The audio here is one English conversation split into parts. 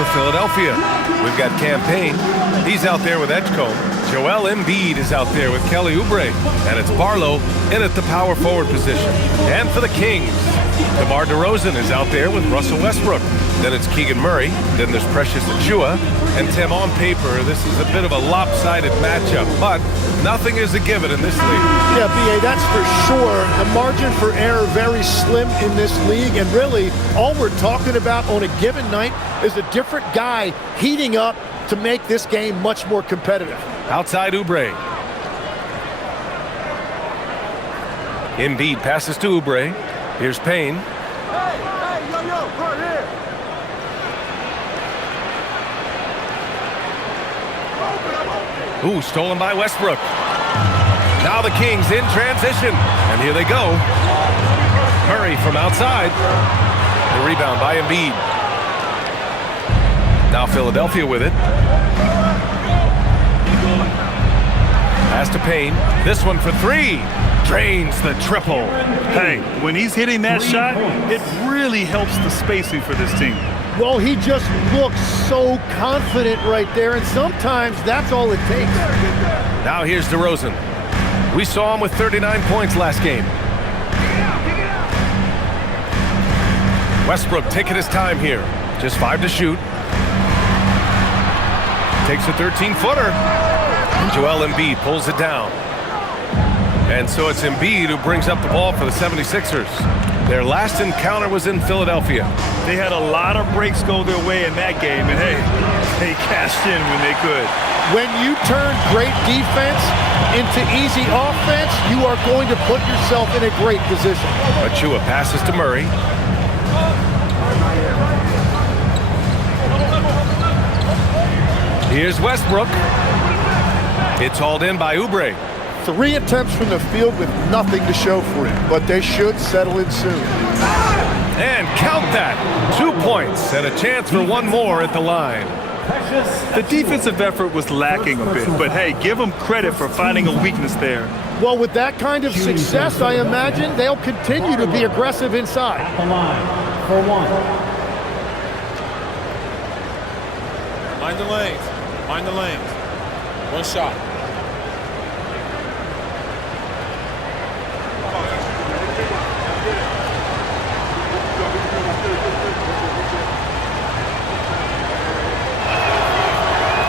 for Philadelphia. We've got Campaign. He's out there with Edgecombe. Joel Embiid is out there with Kelly Oubre. And it's Barlow in at the power forward position. And for the Kings, DeMar DeRozan is out there with Russell Westbrook. Then it's Keegan Murray. Then there's Precious Achiuwa. And Tim, on paper, this is a bit of a lopsided matchup, but nothing is a given in this league. Yeah, B.A., that's for sure. The margin for error very slim in this league, and really all we're talking about on a given night is a different guy heating up to make this game much more competitive. Outside Oubre. Embiid passes to Oubre. Here's Payne. Ooh, stolen by Westbrook. Now the Kings in transition. And here they go. Murray from outside. The rebound by Embiid. Now Philadelphia with it. Pass to Payne. This one for three. Drains the triple. Hey, when he's hitting that shot, it really helps the spacing for this team. Well, he just looks so confident right there, and sometimes that's all it takes. Now here's DeRozan. We saw him with 39 points last game. Westbrook taking his time here. Just 5 to shoot. Takes a 13-footer. And Joel Embiid pulls it down. And so it's Embiid who brings up the ball for the 76ers. Their last encounter was in Philadelphia. They had a lot of breaks go their way in that game, and hey, they cashed in when they could. When you turn great defense into easy offense, you are going to put yourself in a great position. Achiuwa passes to Murray. Here's Westbrook. It's hauled in by Oubre. 3 attempts from the field with nothing to show for it, but they should settle in soon. And count that. 2 points and a chance for one more at the line. The defensive effort was lacking a bit, but hey, give them credit for finding a weakness there. Well, with that kind of success, I imagine they'll continue to be aggressive inside. At the line for one. Mind the lanes. Mind the lanes. One shot.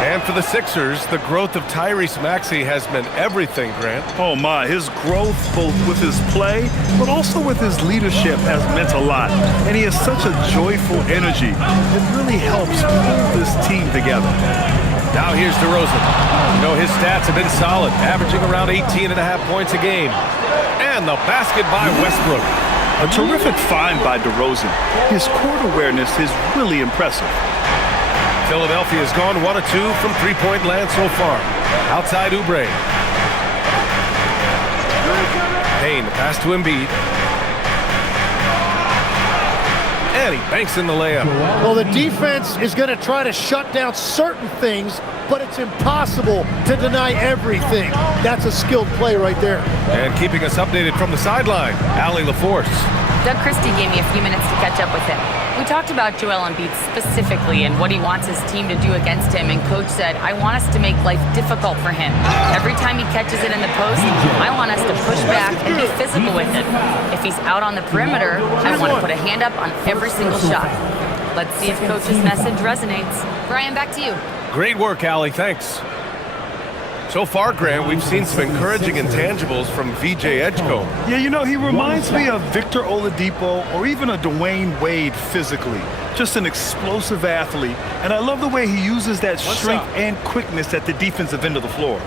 And for the Sixers, the growth of Tyrese Maxey has meant everything, Grant. Oh my, his growth both with his play, but also with his leadership has meant a lot. And he has such a joyful energy. It really helps pull this team together. Now here's DeRozan. You know, his stats have been solid, averaging around 18.5 points a game. And the basket by Westbrook. A terrific find by DeRozan. His court awareness is really impressive. Philadelphia has gone 1 of 2 from three-point land so far. Outside Oubre. Payne, the pass to Embiid. And he banks in the layup. Well, the defense is going to try to shut down certain things, but it's impossible to deny everything. That's a skilled play right there. And keeping us updated from the sideline, Allie LaForce. Doug Christie gave me a few minutes to catch up with him. We talked about Joel Embiid specifically and what he wants his team to do against him, and Coach said, I want us to make life difficult for him. Every time he catches it in the post, I want us to push back and be physical with it. If he's out on the perimeter, I want to put a hand up on every single shot. Let's see if Coach's message resonates. Brian, back to you. Great work, Allie. Thanks. So far, Grant, we've seen some encouraging intangibles from VJ Edgecombe. Yeah, you know, he reminds me of Victor Oladipo or even a Dwayne Wade physically. Just an explosive athlete. And I love the way he uses that strength and quickness at the defensive end of the floor.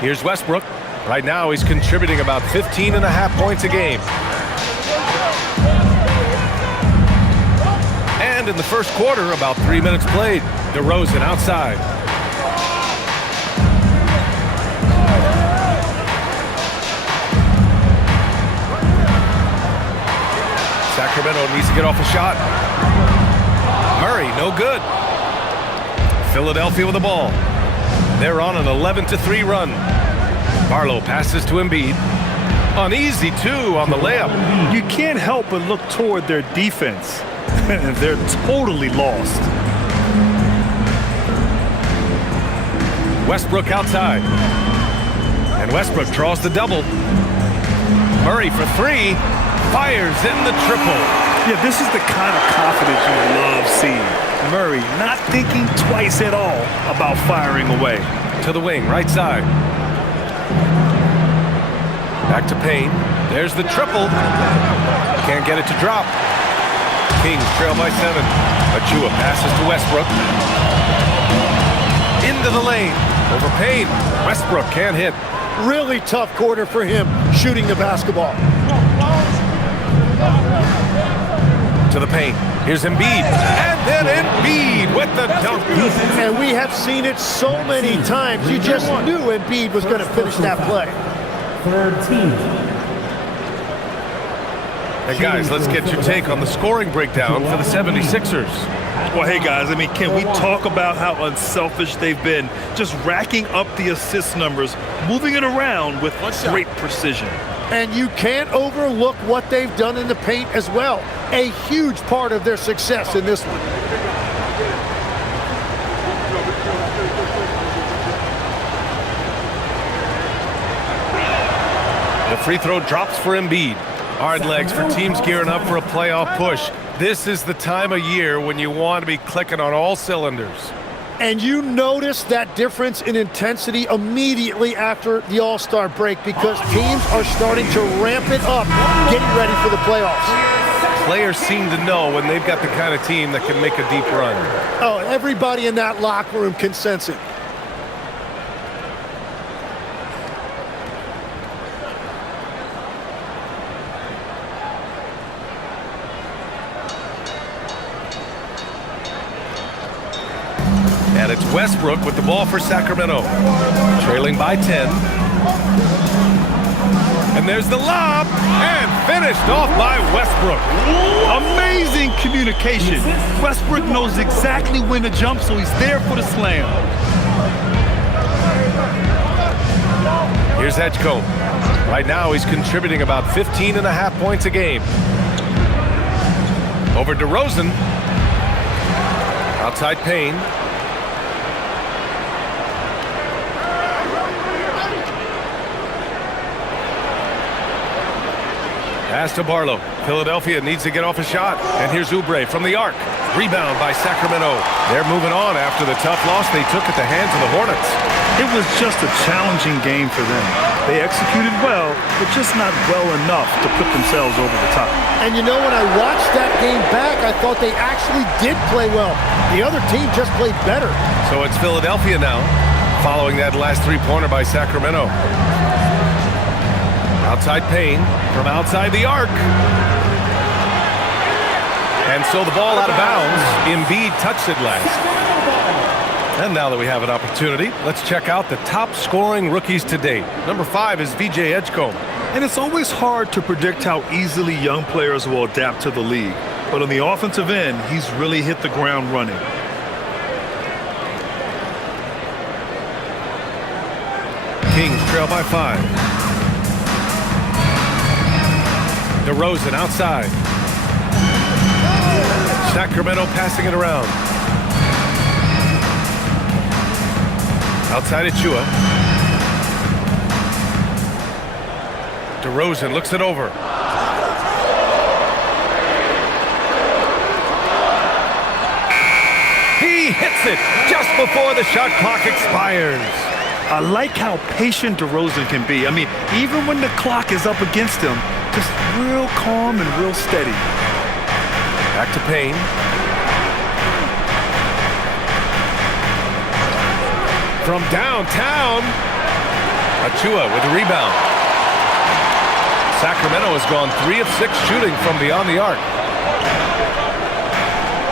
Here's Westbrook. Right now, he's contributing about 15.5 points a game. And in the first quarter, about 3 minutes played. DeRozan outside. Sacramento needs to get off a shot. Murray, no good. Philadelphia with the ball. They're on an 11-3 run. Barlow passes to Embiid. An easy two on the layup. You can't help but look toward their defense. They're totally lost. Westbrook outside. And Westbrook draws the double. Murray for three. Fires in the triple. Yeah, this is the kind of confidence you love seeing. Murray not thinking twice at all about firing away. To the wing, right side. Back to Payne. There's the triple. Can't get it to drop. Kings trail by 7. Achua passes to Westbrook. Into the lane. Over Payne. Westbrook can't hit. Really tough quarter for him shooting the basketball. To the paint. Here's Embiid. And then Embiid with the dunk. And we have seen it so many times. You just knew Embiid was going to finish that play. Third team. And guys, let's get your take on the scoring breakdown for the 76ers. Well, hey, guys, I mean, can we talk about how unselfish they've been? Just racking up the assist numbers, moving it around with great precision. And you can't overlook what they've done in the paint as well. A huge part of their success in this one. The free throw drops for Embiid. Hard legs for teams gearing up for a playoff push. This is the time of year when you want to be clicking on all cylinders. And you notice that difference in intensity immediately after the All-Star break because teams are starting to ramp it up, getting ready for the playoffs. Players seem to know when they've got the kind of team that can make a deep run. Oh, everybody in that locker room can sense it. And it's Westbrook with the ball for Sacramento. Trailing by 10. And there's the lob. And finished off by Westbrook. Amazing communication. Westbrook knows exactly when to jump, so he's there for the slam. Here's Edgecombe. Right now he's contributing about 15.5 points a game. Over DeRozan. Outside Payne. Pass to Barlow. Philadelphia needs to get off a shot. And here's Oubre from the arc. Rebound by Sacramento. They're moving on after the tough loss they took at the hands of the Hornets. It was just a challenging game for them. They executed well, but just not well enough to put themselves over the top. And you know, when I watched that game back, I thought they actually did play well. The other team just played better. So it's Philadelphia now, following that last three-pointer by Sacramento. Outside Payne from outside the arc. And so the ball out of bounds. Embiid touched it last. And now that we have an opportunity, let's check out the top scoring rookies to date. Number 5 is VJ Edgecombe. And it's always hard to predict how easily young players will adapt to the league. But on the offensive end, he's really hit the ground running. Kings trail by 5. DeRozan outside. Sacramento passing it around. Outside Achua. DeRozan looks it over. He hits it just before the shot clock expires. I like how patient DeRozan can be. I mean, even when the clock is up against him, just real calm and real steady. Back to Payne. From downtown, Achua with the rebound. Sacramento has gone 3 of 6 shooting from beyond the arc.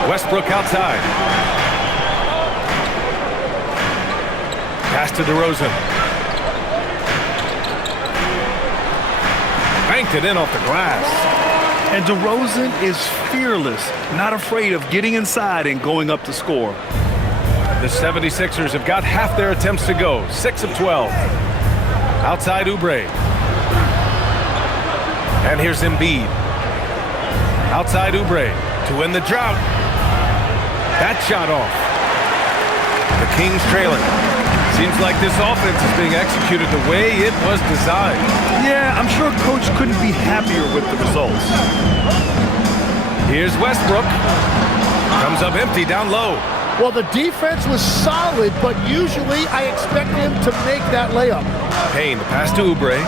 Westbrook outside. Pass to DeRozan. Banked it in off the glass. And DeRozan is fearless, not afraid of getting inside and going up to score. The 76ers have got half their attempts to go. 6 of 12. Outside Oubre. And here's Embiid. Outside Oubre to win the drought. That shot off. The Kings trailing. Seems like this offense is being executed the way it was designed. Yeah, I'm sure Coach couldn't be happier with the results. Here's Westbrook. Comes up empty down low. Well, the defense was solid, but usually I expect him to make that layup. Payne, the pass to Oubre.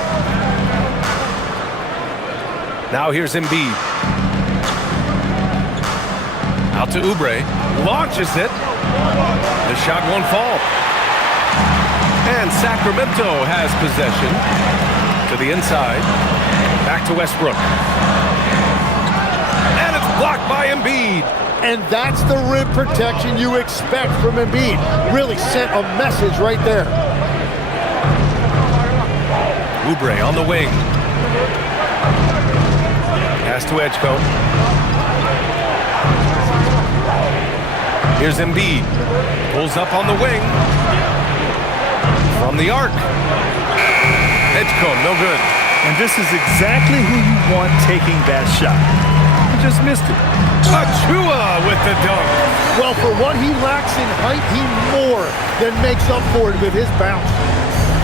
Now here's Embiid. Out to Oubre. Launches it. The shot won't fall. And Sacramento has possession. To the inside. Back to Westbrook. And it's blocked by Embiid. And that's the rim protection you expect from Embiid. Really sent a message right there. Oubre on the wing. Pass to Edgecombe. Here's Embiid. Pulls up on the wing. From the arc. Edgecombe, no good. And this is exactly who you want taking that shot. He just missed it. Achua with the dunk. Well, for what he lacks in height, he more than makes up for it with his bounce.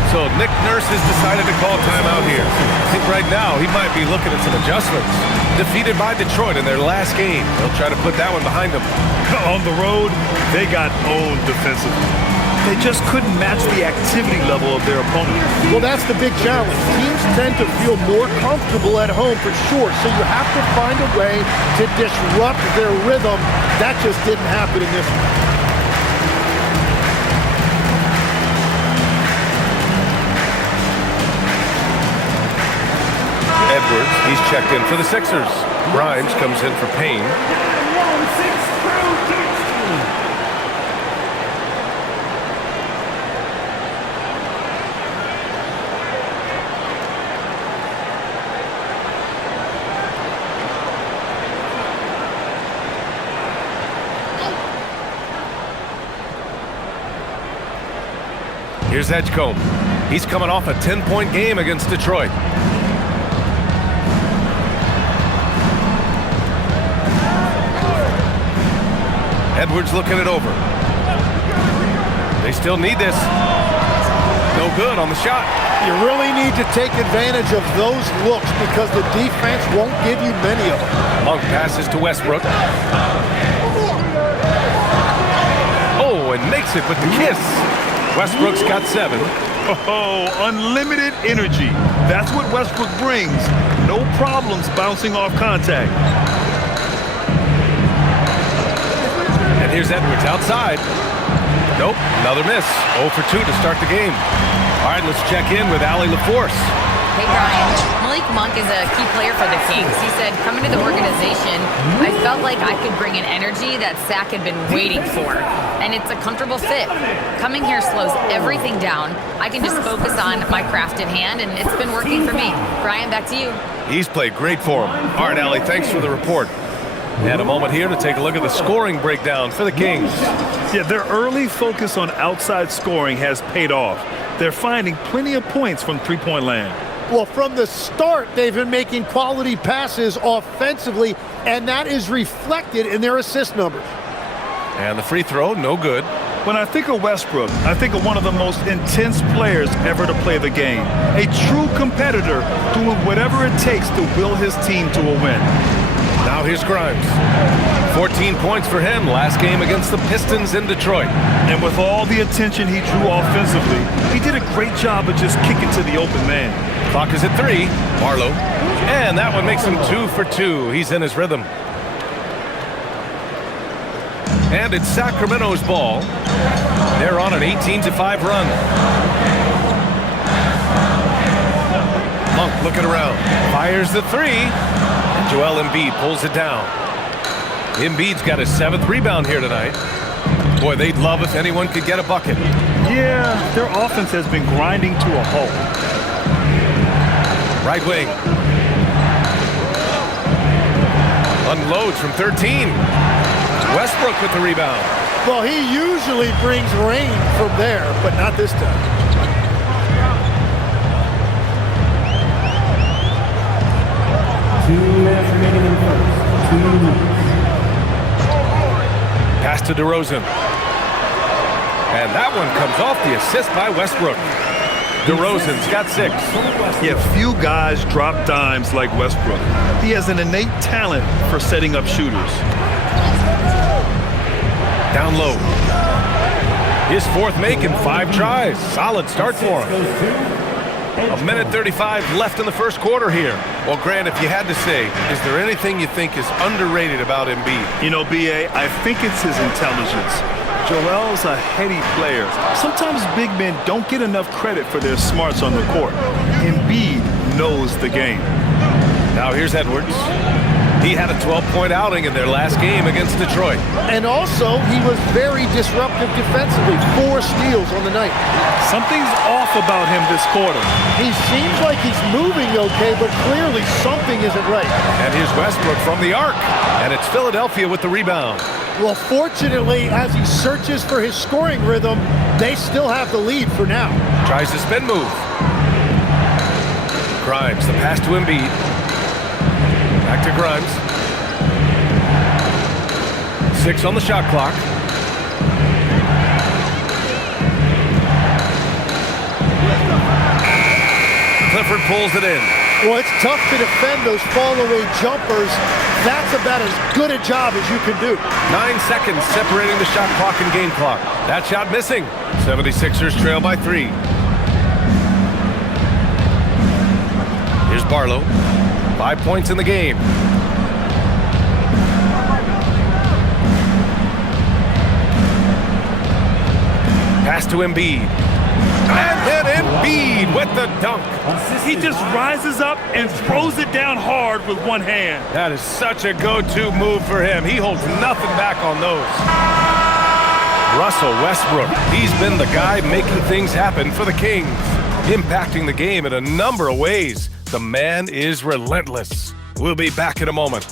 So Nick Nurse has decided to call timeout here. I think right now he might be looking at some adjustments. Defeated by Detroit in their last game. They'll try to put that one behind them. On the road, they got owned defensively. They just couldn't match the activity level of their opponent. Well, that's the big challenge. Teams tend to feel more comfortable at home for sure, so you have to find a way to disrupt their rhythm. That just didn't happen in this one. Edwards, he's checked in for the Sixers. Grimes comes in for Payne. Here's Edgecombe. He's coming off a 10-point game against Detroit. Edwards looking it over. They still need this. No good on the shot. You really need to take advantage of those looks because the defense won't give you many of them. Monk passes to Westbrook. Oh, and makes it with the kiss. Westbrook's got 7. Oh, unlimited energy. That's what Westbrook brings. No problems bouncing off contact. And here's Edwards outside. Nope, another miss. 0 for 2 to start the game. All right, let's check in with Allie LaForce. Hey, Brian. Malik Monk is a key player for the Kings. He said, coming to the organization, I felt like I could bring an energy that Sac had been waiting for. And it's a comfortable fit. Coming here slows everything down. I can just focus on my craft in hand, and it's been working for me. Brian, back to you. He's played great for him. All right, Allie, thanks for the report. And a moment here to take a look at the scoring breakdown for the Kings. Yeah, their early focus on outside scoring has paid off. They're finding plenty of points from three-point land. Well, from the start, they've been making quality passes offensively, and that is reflected in their assist numbers. And the free throw, no good. When I think of Westbrook, I think of one of the most intense players ever to play the game. A true competitor doing whatever it takes to will his team to a win. Now here's Grimes. 14 points for him last game against the Pistons in Detroit. And with all the attention he drew offensively, he did a great job of just kicking to the open man. Clock is at 3. Barlow. And that one makes him 2 for 2. He's in his rhythm. And it's Sacramento's ball. They're on an 18-5 run. Monk looking around. Fires the 3. Joel Embiid pulls it down. Embiid's got his 7th rebound here tonight. Boy, they'd love if anyone could get a bucket. Yeah, their offense has been grinding to a halt. Right wing. Unloads from 13. Westbrook with the rebound. Well, he usually brings rain from there, but not this time. Two minutes remaining in first. 2 minutes. Pass to DeRozan. And that one comes off the assist by Westbrook. DeRozan's got 6. Yeah, few guys drop dimes like Westbrook. He has an innate talent for setting up shooters. Down low. His 4th make in 5 tries. Solid start for him. 1:35 left in the first quarter here. Well, Grant, if you had to say, is there anything you think is underrated about Embiid? You know, B.A., I think it's his intelligence. Joel's a heady player. Sometimes big men don't get enough credit for their smarts on the court. Embiid knows the game. Now here's Edwards. He had a 12-point outing in their last game against Detroit. And also, he was very disruptive defensively. 4 steals on the night. Something's off about him this quarter. He seems like he's moving okay, but clearly something isn't right. And here's Westbrook from the arc. And it's Philadelphia with the rebound. Well, fortunately, as he searches for his scoring rhythm, they still have the lead for now. Tries the spin move. Grimes, the pass to Embiid. Back to Grimes. 6 on the shot clock. Clifford pulls it in. Well, it's tough to defend those fall-away jumpers. That's about as good a job as you can do. 9 seconds separating the shot clock and game clock. That shot missing. 76ers trail by 3. Here's Barlow. 5 points in the game. Pass to Embiid. And then Embiid with the dunk. He just rises up and throws it down hard with one hand. That is such a go-to move for him. He holds nothing back on those. Russell Westbrook, he's been the guy making things happen for the Kings, impacting the game in a number of ways. The man is relentless. We'll be back in a moment.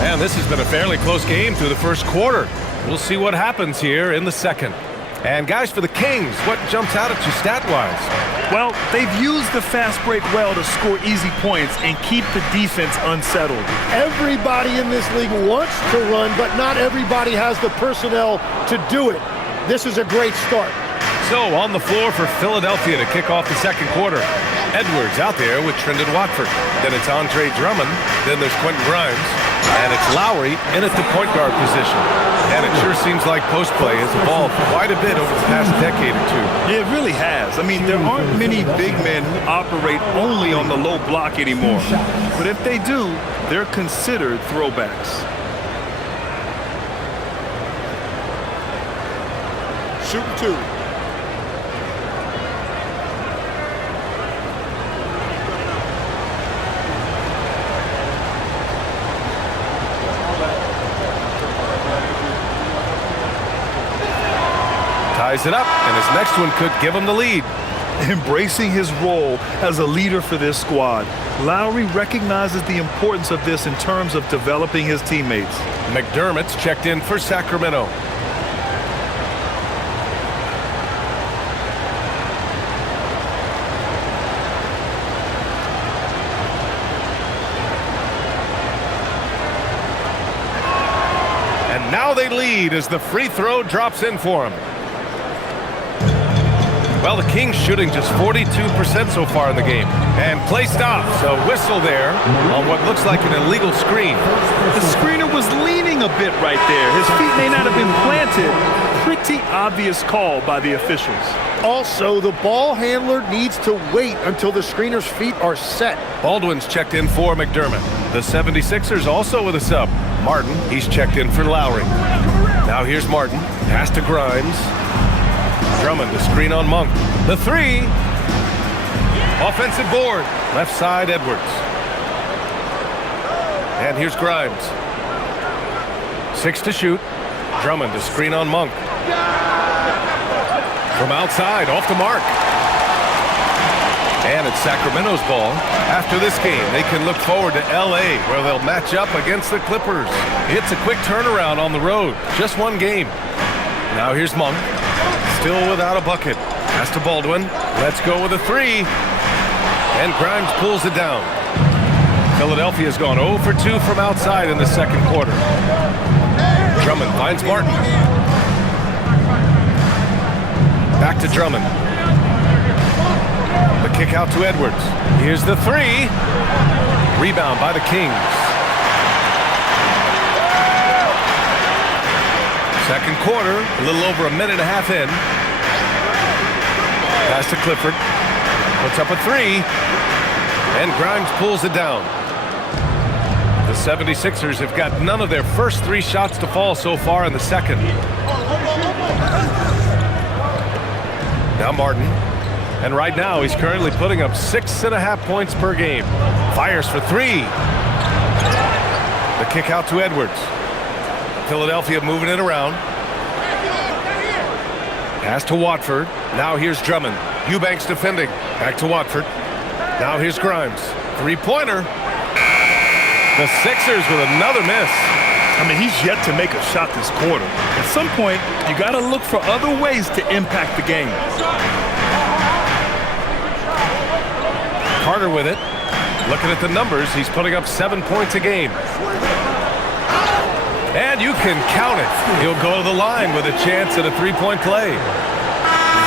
And this has been a fairly close game through the first quarter. We'll see what happens here in the second. And guys, for the Kings, what jumps out at you stat-wise? Well, they've used the fast break well to score easy points and keep the defense unsettled. Everybody in this league wants to run, but not everybody has the personnel to do it. This is a great start. So on the floor for Philadelphia to kick off the second quarter. Edwards out there with Trendon Watford. Then it's Andre Drummond. Then there's Quentin Grimes. And it's Lowry in at the point guard position. And it sure seems like post play has evolved quite a bit over the past decade or two. Yeah, it really has. I mean, there aren't many big men who operate only on the low block anymore. But if they do, they're considered throwbacks. Shooting 2. Ties it up, and his next one could give him the lead. Embracing his role as a leader for this squad, Lowry recognizes the importance of this in terms of developing his teammates. McDermott's checked in for Sacramento. And now they lead as the free throw drops in for him. Well, the Kings shooting just 42% so far in the game. And play stops. A whistle there on what looks like an illegal screen. The screener was leaning a bit right there. His feet may not have been planted. Pretty obvious call by the officials. Also, the ball handler needs to wait until the screener's feet are set. Baldwin's checked in for McDermott. The 76ers also with a sub. Martin, he's checked in for Lowry. Now here's Martin. Pass to Grimes. Drummond, the screen on Monk. The 3. Offensive board. Left side, Edwards. And here's Grimes. 6 to shoot. Drummond to screen on Monk. From outside, off the mark. And it's Sacramento's ball. After this game, they can look forward to L.A., where they'll match up against the Clippers. It's a quick turnaround on the road. Just one game. Now here's Monk. Still without a bucket. Pass to Baldwin. Let's go with a three. And Grimes pulls it down. Philadelphia's gone 0 for 2 from outside in the second quarter. Drummond finds Martin. Back to Drummond. The kick out to Edwards. Here's the three. Rebound by the Kings. Second quarter, a little over a minute and a half in. Pass to Clifford. Puts up a three. And Grimes pulls it down. The 76ers have got none of their first 3 shots to fall so far in the second. Now Martin. And right now he's currently putting up 6.5 points per game. Fires for 3. The kick out to Edwards. Philadelphia moving it around. Pass to Watford. Now here's Drummond. Eubanks defending. Back to Watford. Now here's Grimes. 3-pointer. The Sixers with another miss. I mean, he's yet to make a shot this quarter. At some point, you got to look for other ways to impact the game. Carter with it. Looking at the numbers, he's putting up 7 points a game. And you can count it. He'll go to the line with a chance at a 3-point play.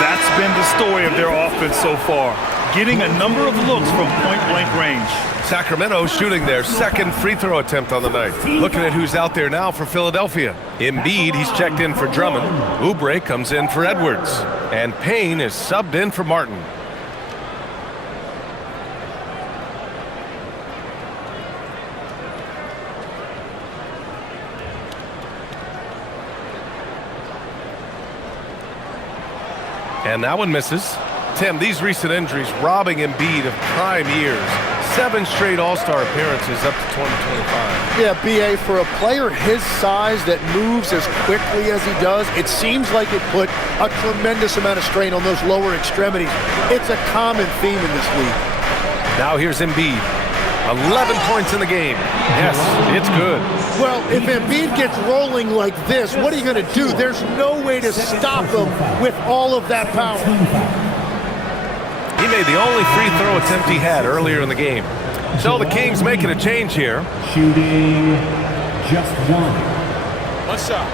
That's been the story of their offense so far. Getting a number of looks from point-blank range. Sacramento shooting their second free throw attempt on the night. Looking at who's out there now for Philadelphia. Embiid, he's checked in for Drummond. Oubre comes in for Edwards. And Payne is subbed in for Martin. And that one misses. Tim, these recent injuries robbing Embiid of prime years. 7 straight All-Star appearances up to 2025. Yeah, B.A., for a player his size that moves as quickly as he does, it seems like it put a tremendous amount of strain on those lower extremities. It's a common theme in this league. Now here's Embiid. 11 points in the game. Yes, it's good. Well, if Embiid gets rolling like this, what are you going to do? There's no way to stop him with all of that power. He made the only free throw attempt he had earlier in the game. So the Kings making a change here. Shooting just one. One shot.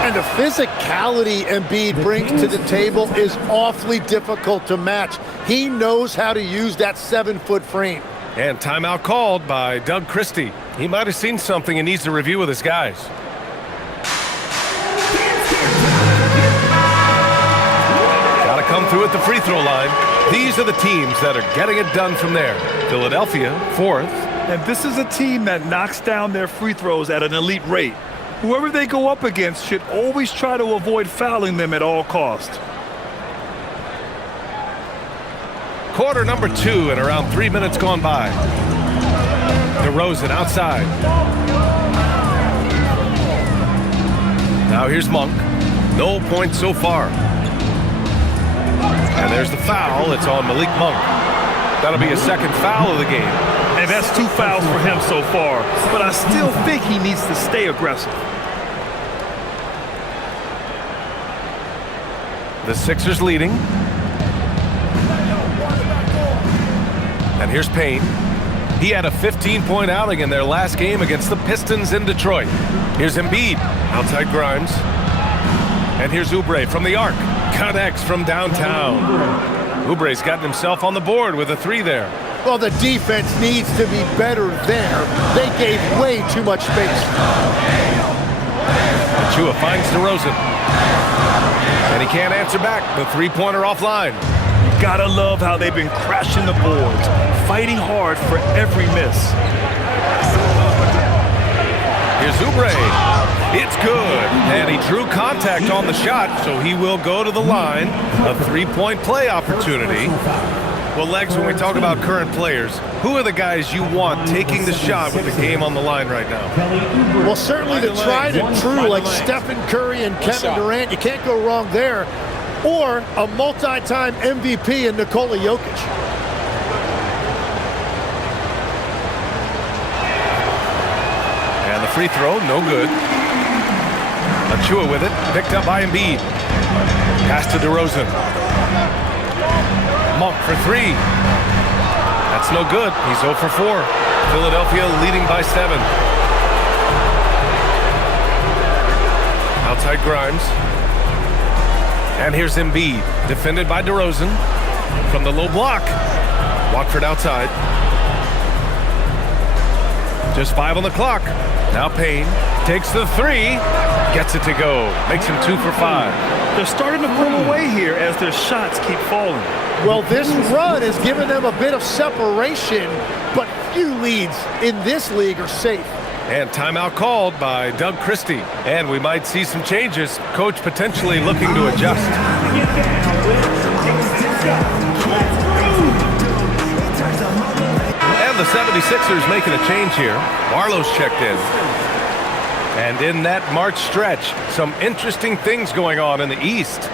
And the physicality Embiid brings to the table is awfully difficult to match. He knows how to use that 7-foot frame. And timeout called by Doug Christie. He might have seen something and needs to review with his guys. Got to come through at the free throw line. These are the teams that are getting it done from there. Philadelphia, 4th. And this is a team that knocks down their free throws at an elite rate. Whoever they go up against should always try to avoid fouling them at all costs. Quarter number 2 and around 3 minutes gone by. DeRozan outside. Now here's Monk. No points so far. And there's the foul. It's on Malik Monk. That'll be a second foul of the game. And that's 2 fouls for him so far. But I still think he needs to stay aggressive. The Sixers leading. And here's Payne. He had a 15-point outing in their last game against the Pistons in Detroit. Here's Embiid. Outside Grimes. And here's Oubre from the arc. Connects from downtown. Oubre's gotten himself on the board with a 3 there. Well, the defense needs to be better there. They gave way too much space. Chua finds DeRozan. And he can't answer back. The 3-pointer offline. You gotta love how they've been crashing the boards, fighting hard for every miss. Here's Oubre. It's good. And he drew contact on the shot, so he will go to the line. A three-point play opportunity. Well, Legs, when we talk about current players, who are the guys you want taking the shot with the game on the line right now? Well, certainly the tried and true like Stephen Curry and Kevin Durant. You can't go wrong there. Or a multi-time MVP in Nikola Jokic. And the free throw, no good. Achua with it, picked up by Embiid. Pass to DeRozan. Monk for three. That's no good. He's 0 for 4. Philadelphia leading by 7. Outside Grimes. And here's Embiid, defended by DeRozan. From the low block. Watford outside. Just 5 on the clock. Now Payne takes the 3. Gets it to go. Makes him 2 for 5. They're starting to pull away here as their shots keep falling. Well, this run has given them a bit of separation, but few leads in this league are safe. And timeout called by Doug Christie. And we might see some changes. Coach potentially looking to adjust. And the 76ers making a change here. Barlow's checked in. And in that March stretch, some interesting things going on in the East.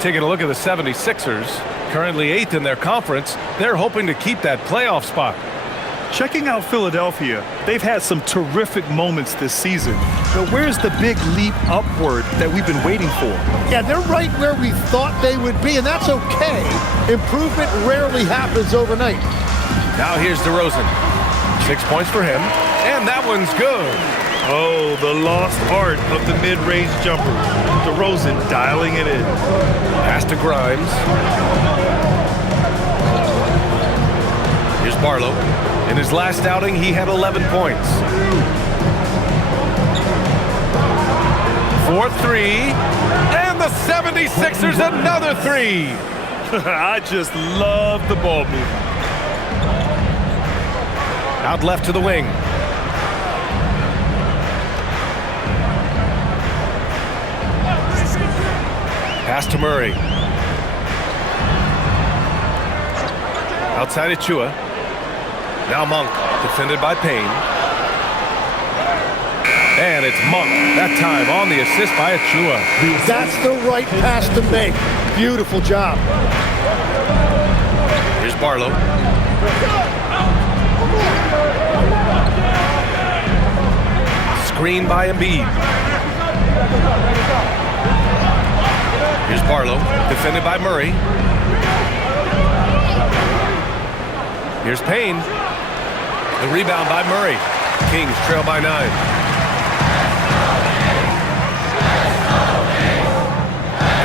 Taking a look at the 76ers, currently 8th in their conference. They're hoping to keep that playoff spot. Checking out Philadelphia, they've had some terrific moments this season. But where's the big leap upward that we've been waiting for? Yeah, they're right where we thought they would be, and that's okay. Improvement rarely happens overnight. Now here's DeRozan. 6 points for him, and that one's good. Oh, the lost art of the mid-range jumper. DeRozan dialing it in. Pass to Grimes. Here's Barlow. In his last outing, he had 11 points. 4-3. And the 76ers another 3. I just love the ball movement. Out left to the wing. Pass to Murray. Outside Achua. Now Monk, defended by Payne. And it's Monk, that time on the assist by Achua. That's the right pass to make. Beautiful job. Here's Barlow. Screen by Embiid. Here's Barlow, defended by Murray. Here's Payne. The rebound by Murray. Kings trail by 9.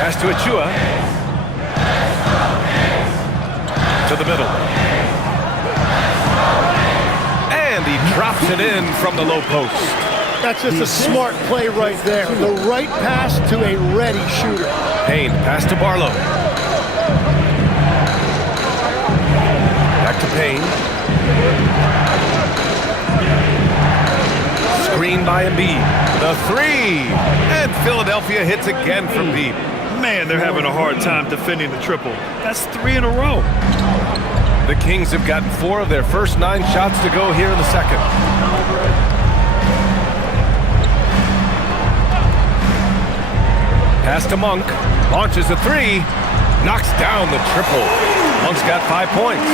Pass to Achua. To the middle. And he drops it in from the low post. That's just a smart play right there. The right pass to a ready shooter. Payne, pass to Barlow. Back to Payne. Screen by Embiid. The 3. And Philadelphia hits again from deep. Man, they're having a hard time defending the triple. That's 3 in a row. The Kings have gotten 4 of their first 9 shots to go here in the second. Pass to Monk. Launches a 3. Knocks down the triple. Monk's got 5 points.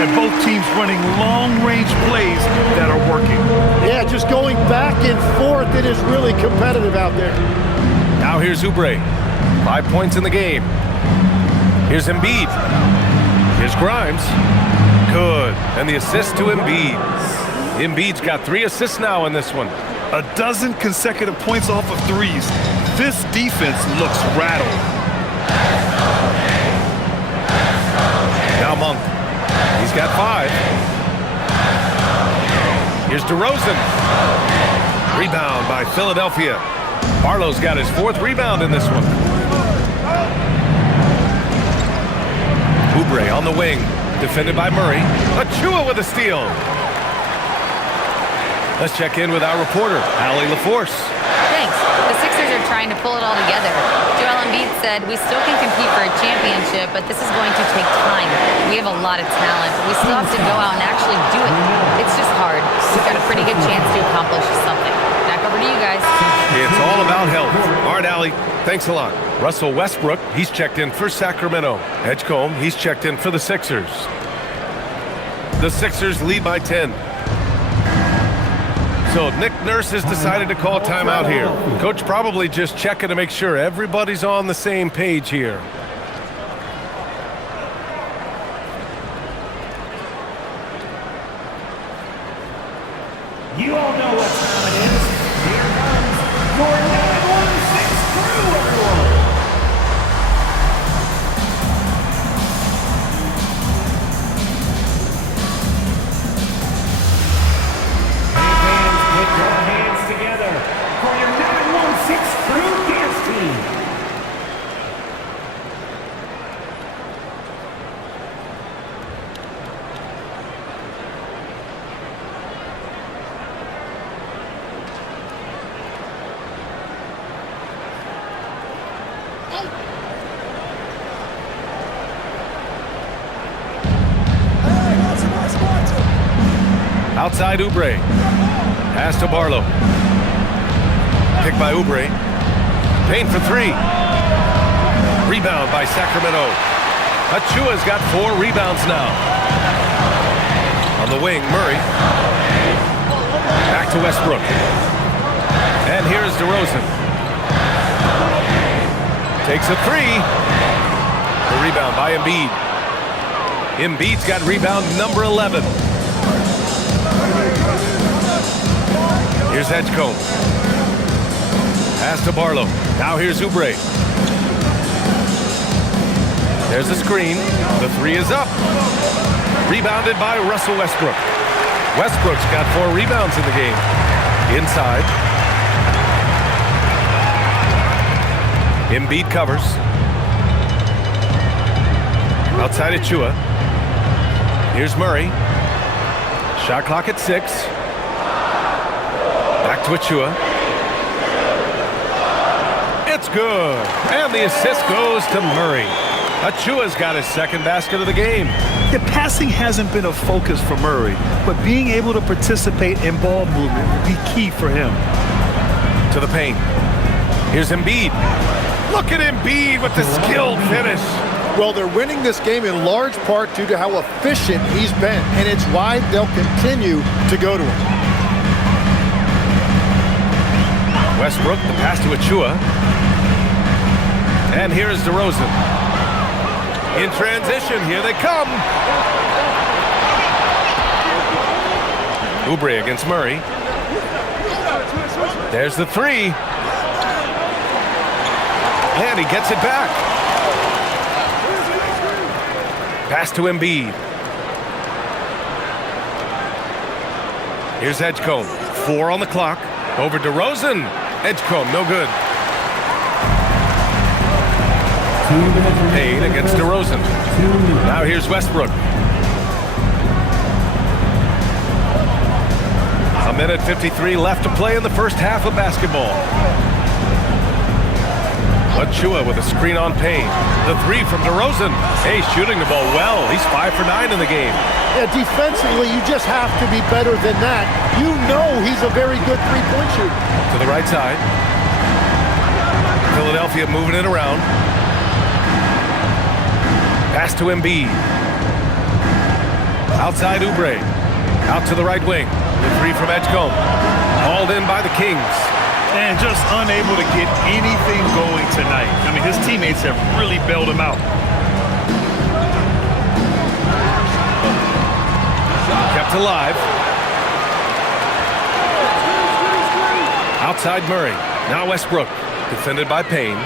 And both teams running long-range plays that are working. Yeah, just going back and forth. It is really competitive out there. Now here's Oubre. 5 points in the game. Here's Embiid. Here's Grimes. Good. And the assist to Embiid. Embiid's got 3 assists now in this one. A dozen consecutive points off of threes. This defense looks rattled. Now Monk. He's got 5. Here's DeRozan. Rebound by Philadelphia. Barlow's got his 4th rebound in this one. Oubre on the wing. Defended by Murray. Achua with a steal. Let's check in with our reporter, Allie LaForce. Thanks. Sixers are trying to pull it all together. Joel Embiid said, "We still can compete for a championship, but this is going to take time. We have a lot of talent, but we still have to go out and actually do it. It's just hard. We've got a pretty good chance to accomplish something." Back over to you guys. It's all about health. Art Alley, thanks a lot. Russell Westbrook, he's checked in for Sacramento. Edgecombe, he's checked in for the Sixers. The Sixers lead by 10. So Nick Nurse has decided to call timeout here. Coach probably just checking to make sure everybody's on the same page here. You all know what time it is. Here comes your 916 crew, everyone. Fans, put your hands together for your 916 crew dance team. Outside Oubre. Pass to Barlow. Picked by Oubre. Payne for three. Rebound by Sacramento. Achua's got 4 rebounds now. On the wing, Murray. Back to Westbrook. And here's DeRozan. Takes a three. The rebound by Embiid. Embiid's got rebound number 11. Here's Edgecombe. Pass to Barlow. Now here's Oubre. There's a screen. The three is up. Rebounded by Russell Westbrook. Westbrook's got 4 rebounds in the game. Inside. Embiid covers. Outside Achua. Here's Murray. Shot clock at 6. Back to Achua. It's good. And the assist goes to Murray. Achua's got his second basket of the game. The passing hasn't been a focus for Murray, but being able to participate in ball movement will be key for him. To the paint. Here's Embiid. Look at Embiid with the skilled finish. Well, they're winning this game in large part due to how efficient he's been, and it's why they'll continue to go to him. Westbrook, the pass to Achua. And here's DeRozan. In transition, here they come. Oubre against Murray. There's the three. And he gets it back. Pass to Embiid. Here's Edgecombe. 4 on the clock. Over DeRozan. Edgecombe, no good. Payne against DeRozan. Now here's Westbrook. A minute 53 left to play in the first half of basketball. Achua with a screen on Payne. The three from DeRozan. Hey, shooting the ball well. He's 5 for 9 in the game. Yeah, defensively, you just have to be better than that. You know he's a very good three-point shooter. To the right side. Philadelphia moving it around. Pass to Embiid. Outside Oubre. Out to the right wing. The three from Edgecombe. Hauled in by the Kings. And just unable to get anything going tonight. I mean, his teammates have really bailed him out. Kept alive. Outside Murray. Now Westbrook. Defended by Payne.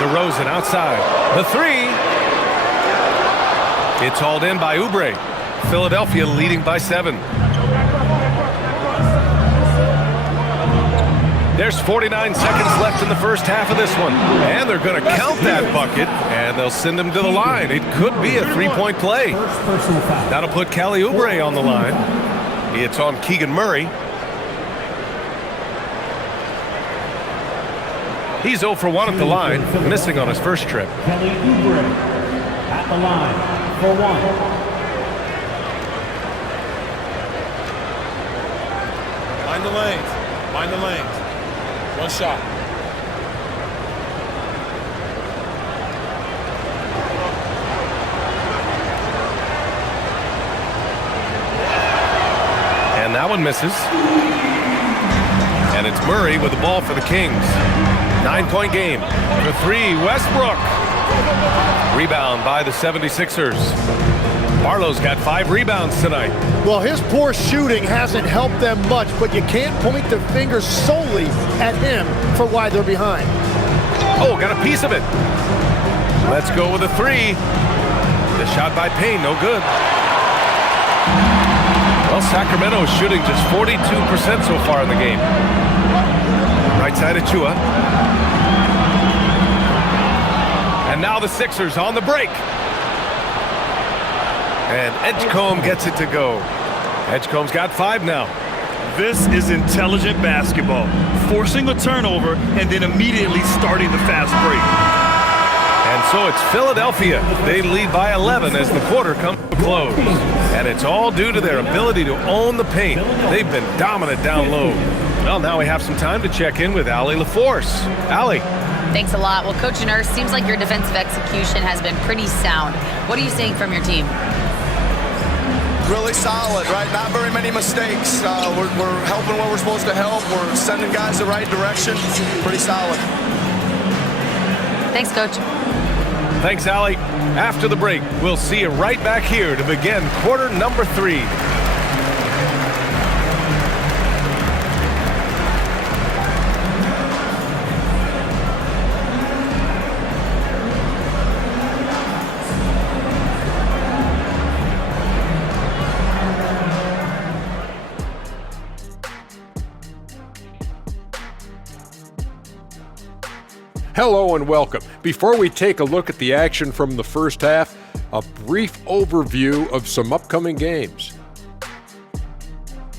DeRozan outside. The three. It's hauled in by Oubre. Philadelphia leading by 7. There's 49 seconds left in the first half of this one. And they're going to count that bucket, and they'll send him to the line. It could be a three-point play. That'll put Kelly Oubre on the line. It's on Keegan Murray. He's 0 for 1 at the line, missing on his first trip. Kelly Oubre at the line for 1. Mind the lanes. Mind the lanes. One shot. And that one misses. And it's Murray with the ball for the Kings. 9-point game. For 3, Westbrook. Rebound by the 76ers. Barlow's got 5 rebounds tonight. Well, his poor shooting hasn't helped them much, but you can't point the finger solely at him for why they're behind. Oh, got a piece of it. Let's go with a 3. The shot by Payne, no good. Well, Sacramento is shooting just 42% so far in the game. Right side of Chua. And now the Sixers on the break. And Edgecombe gets it to go. Edgecombe's got 5 now. This is intelligent basketball. Forcing a turnover and then immediately starting the fast break. And so it's Philadelphia. They lead by 11 as the quarter comes to a close. And it's all due to their ability to own the paint. They've been dominant down low. Well, now we have some time to check in with Allie LaForce. Allie. Thanks a lot. Well, Coach Nurse, seems like your defensive execution has been pretty sound. What are you seeing from your team? Really solid, right? Not very many mistakes. We're helping where we're supposed to help. We're sending guys the right direction. Pretty solid. Thanks, Coach. Thanks, Allie. After the break, we'll see you right back here to begin quarter number 3. Hello and welcome. Before we take a look at the action from the first half, a brief overview of some upcoming games.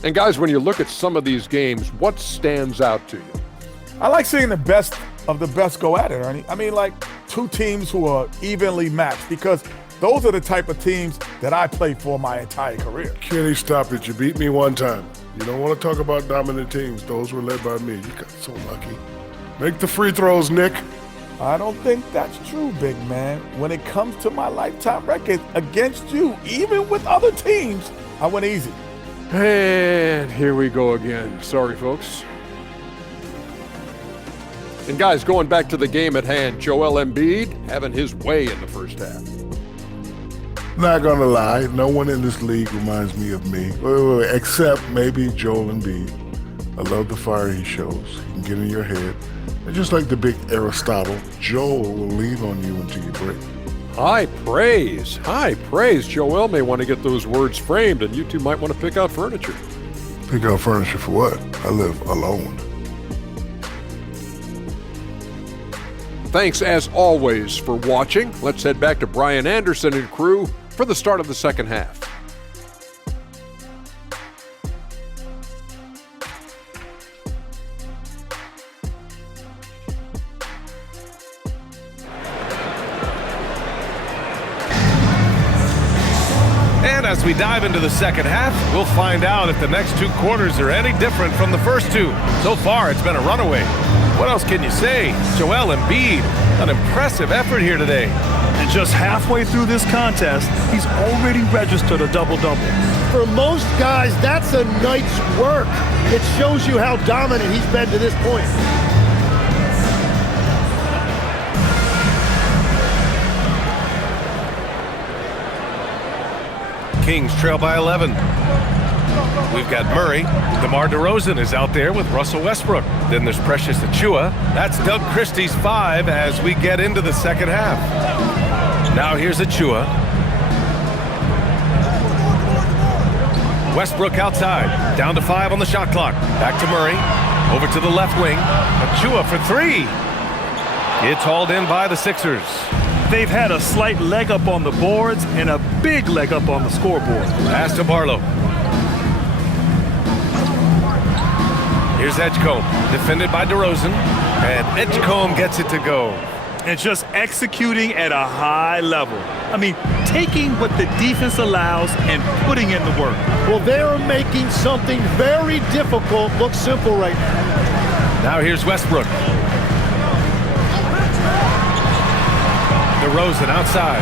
And guys, when you look at some of these games, what stands out to you? I like seeing the best of the best go at it, Ernie. I mean, like 2 teams who are evenly matched, because those are the type of teams that I played for my entire career. Kenny, stop it. You beat me one time. You don't want to talk about dominant teams. Those were led by me. You got so lucky. Make the free throws, Nick. I don't think that's true, big man. When it comes to my lifetime record against you, even with other teams, I went easy. And here we go again. Sorry, folks. And guys, going back to the game at hand, Joel Embiid having his way in the first half. Not gonna lie, no one in this league reminds me of me, except maybe Joel Embiid. I love the fire he shows. He can get in your head. And just like the big Aristotle, Joel will lean on you until you break. High praise. High praise. Joel may want to get those words framed, and you two might want to pick out furniture. Pick out furniture for what? I live alone. Thanks, as always, for watching. Let's head back to Brian Anderson and crew for the start of the second half. And as we dive into the second half, we'll find out if the next 2 quarters are any different from the first 2. So far, it's been a runaway. What else can you say? Joel Embiid, an impressive effort here today. And just halfway through this contest, he's already registered a double-double. For most guys, that's a night's work. It shows you how dominant he's been to this point. Kings trail by 11. We've got Murray. DeMar DeRozan is out there with Russell Westbrook. Then there's Precious Achiuwa. That's Doug Christie's 5 as we get into the second half. Now here's Achiuwa. Westbrook outside. Down to 5 on the shot clock. Back to Murray. Over to the left wing. Achiuwa for 3. It's hauled in by the Sixers. They've had a slight leg up on the boards and a big leg up on the scoreboard. Pass to Barlow. Here's Edgecombe, defended by DeRozan. And Edgecombe gets it to go. And just executing at a high level. I mean, taking what the defense allows and putting in the work. Well, they're making something very difficult look simple right now. Now here's Westbrook. DeRozan outside.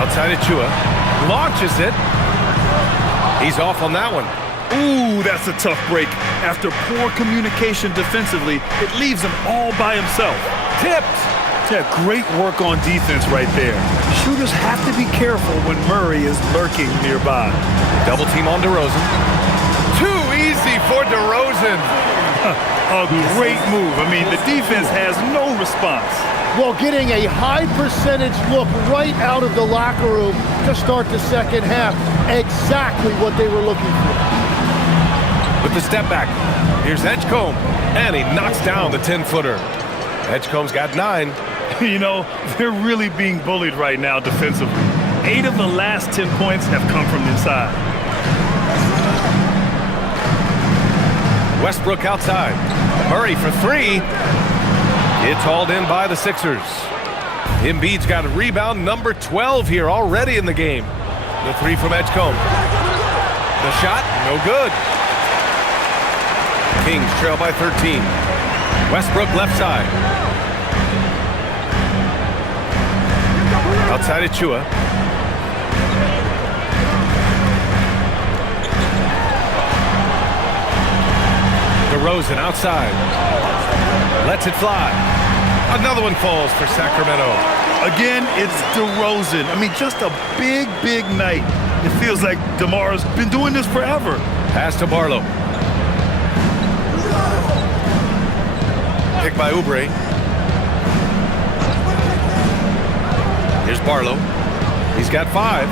Outside Achua. Launches it. He's off on that one. Ooh, that's a tough break. After poor communication defensively, it leaves him all by himself. Tipped. Yeah, great work on defense right there. Shooters have to be careful when Murray is lurking nearby. Double team on DeRozan. Too easy for DeRozan. A great move. I mean, the defense has no response. Well, getting a high percentage look right out of the locker room to start the second half. Exactly what they were looking for. With the step back, here's Edgecombe, and he knocks down the 10-footer. Edgecombe's got 9. You know, they're really being bullied right now defensively. 8 of the last 10 points have come from inside. Westbrook outside. Murray for 3. It's hauled in by the Sixers. Embiid's got a rebound number 12 here already in the game. The 3 from Edgecombe. The shot, no good. Kings trail by 13. Westbrook left side. Outside Achua. DeRozan outside. Lets it fly. Another one falls for Sacramento. Again, it's DeRozan. I mean, just a big, big night. It feels like DeMar's been doing this forever. Pass to Barlow. Pick by Oubre. Here's Barlow. He's got 5.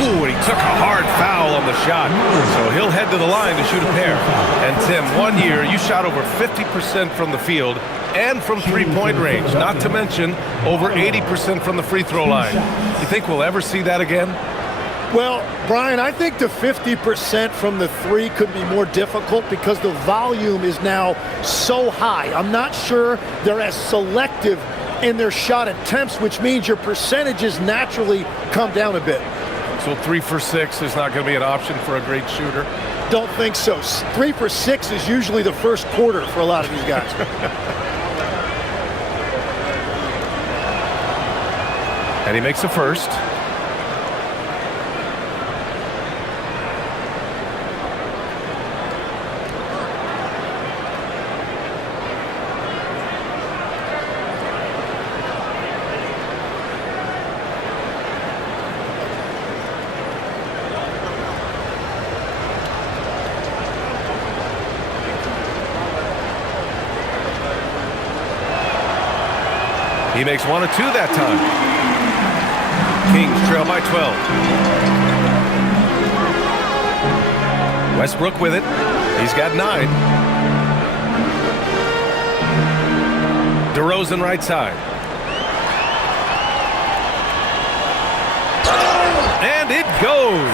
Ooh, and he took a hard foul on the shot. So he'll head to the line to shoot a pair. And Tim, 1 year, you shot over 50% from the field and from three-point range. Not to mention over 80% from the free throw line. You think we'll ever see that again? Well, Brian, I think the 50% from the 3 could be more difficult because the volume is now so high. I'm not sure they're as selective in their shot attempts, which means your percentages naturally come down a bit. So 3 for 6 is not going to be an option for a great shooter? Don't think so. 3 for 6 is usually the first quarter for a lot of these guys. And he makes the first. He makes 1 of 2 that time. Kings trail by 12. Westbrook with it. He's got 9. DeRozan right side. And it goes.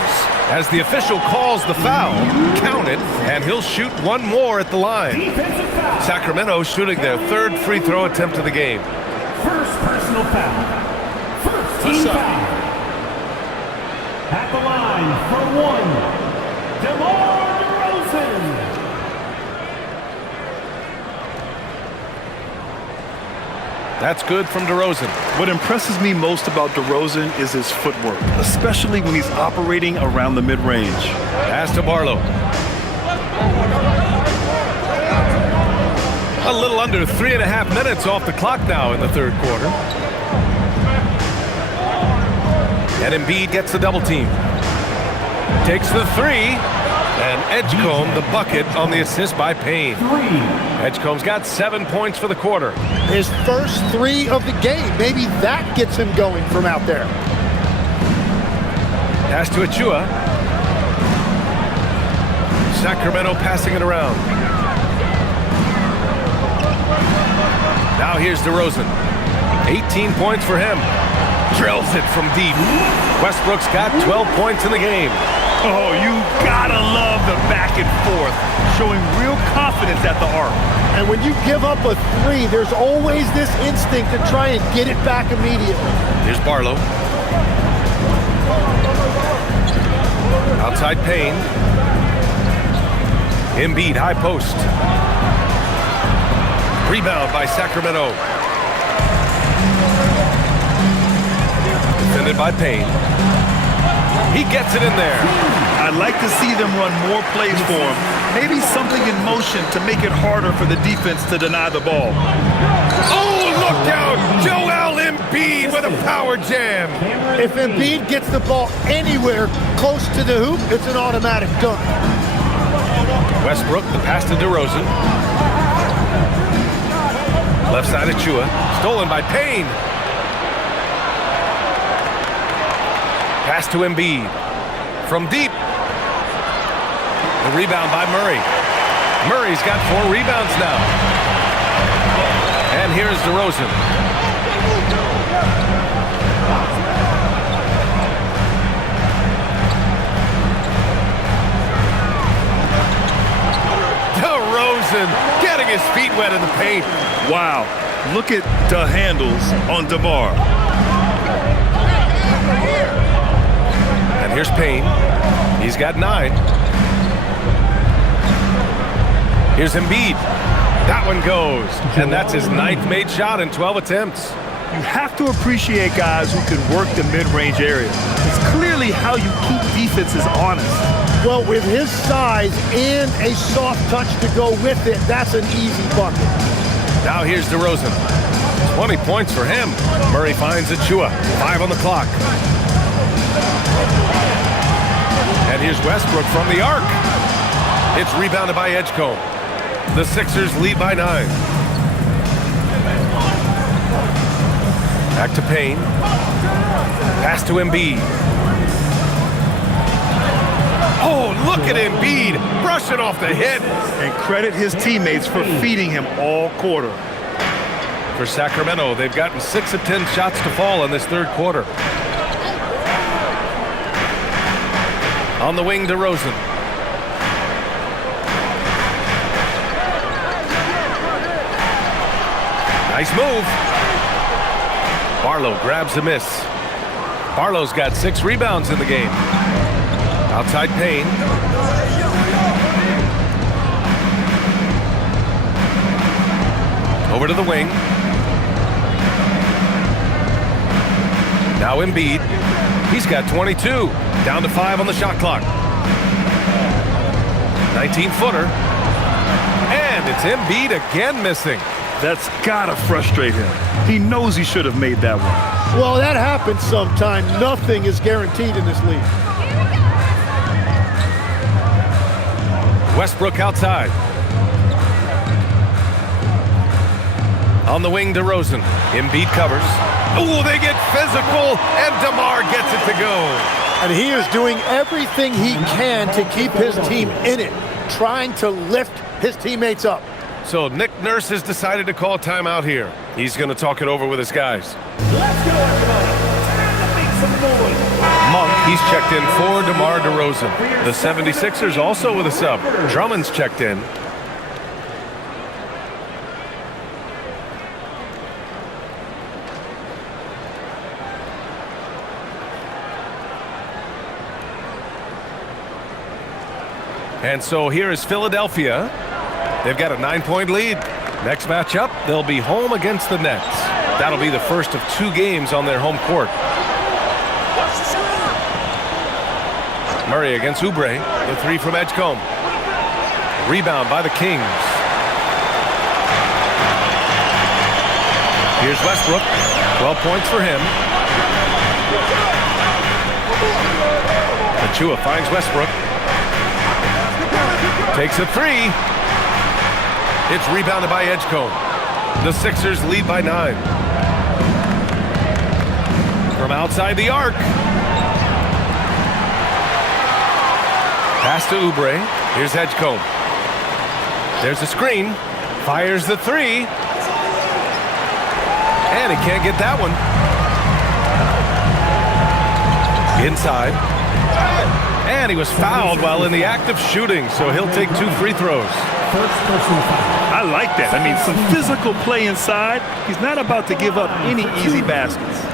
As the official calls the foul, count it, and he'll shoot 1 more at the line. Sacramento shooting their 3rd free throw attempt of the game. First personal foul. First team foul. At the line for 1, DeMar DeRozan. That's good from DeRozan. What impresses me most about DeRozan is his footwork, especially when he's operating around the mid-range. Pass to Barlow. A little under 3.5 minutes off the clock now in the 3rd quarter. And Embiid gets the double team. Takes the 3. And Edgecombe the bucket on the assist by Payne. Edgecombe's got 7 points for the quarter. His first 3 of the game. Maybe that gets him going from out there. Pass to Achua. Sacramento passing it around. Now here's DeRozan. 18 points for him. Drills it from deep. Westbrook's got 12 points in the game. Oh, you gotta love the back and forth, showing real confidence at the arc. And when you give up a three, there's always this instinct to try and get it back immediately. Here's Barlow. Outside Payne. Embiid, high post. Rebound by Sacramento. Defended by Payne. He gets it in there. I'd like to see them run more plays for him. Maybe something in motion to make it harder for the defense to deny the ball. Oh, look out! Joel Embiid with a power jam. If Embiid gets the ball anywhere close to the hoop, it's an automatic dunk. Westbrook, the pass to DeRozan. Left side of Chua. Stolen by Payne. Pass to Embiid. From deep. The rebound by Murray. Murray's got 4 rebounds now. And here's DeRozan. DeRozan getting his feet wet in the paint. Wow, look at the handles on DeMar. And here's Payne. He's got 9. Here's Embiid. That one goes. And that's his 9th made shot in 12 attempts. You have to appreciate guys who can work the mid-range area. It's clearly how you keep defenses honest. Well, with his size and a soft touch to go with it, that's an easy bucket. Now here's DeRozan. 20 points for him. Murray finds Achua. 5 on the clock. And here's Westbrook from the arc. It's rebounded by Edgecombe. The Sixers lead by 9. Back to Payne. Pass to Embiid. Oh, look at Embiid brushing off the hit. And credit his teammates for feeding him all quarter. For Sacramento, they've gotten 6 of 10 shots to fall in this third quarter. On the wing, DeRozan. Nice move. Barlow grabs the miss. Barlow's got 6 rebounds in the game. Outside Payne. Over to the wing. Now Embiid. He's got 22. Down to 5 on the shot clock. 19-footer. And it's Embiid again missing. That's gotta frustrate him. He knows he should have made that one. Well, that happens sometime. Nothing is guaranteed in this league. Westbrook outside. On the wing, DeRozan. Embiid covers. Oh, they get physical, and DeMar gets it to go. And he is doing everything he can to keep his team in it, trying to lift his teammates up. So Nick Nurse has decided to call timeout here. He's going to talk it over with his guys. Let's go, everybody. Time to make some noise. Monk, he's checked in for DeMar DeRozan. The 76ers also with a sub. Drummond's checked in. And so here is Philadelphia. They've got a 9-point lead. Next matchup, they'll be home against the Nets. That'll be the first of 2 games on their home court. Murray against Oubre. The 3 from Edgecombe. Rebound by the Kings. Here's Westbrook. 12 points for him. Achua finds Westbrook. Takes a 3. It's rebounded by Edgecombe. The Sixers lead by 9. From outside the arc. Pass to Oubre. Here's Edgecombe. There's a screen. Fires the 3. And he can't get that one. Inside. And he was fouled while in the act of shooting, so he'll take 2 free throws. I like that. I mean, some physical play inside. He's not about to give up any easy baskets.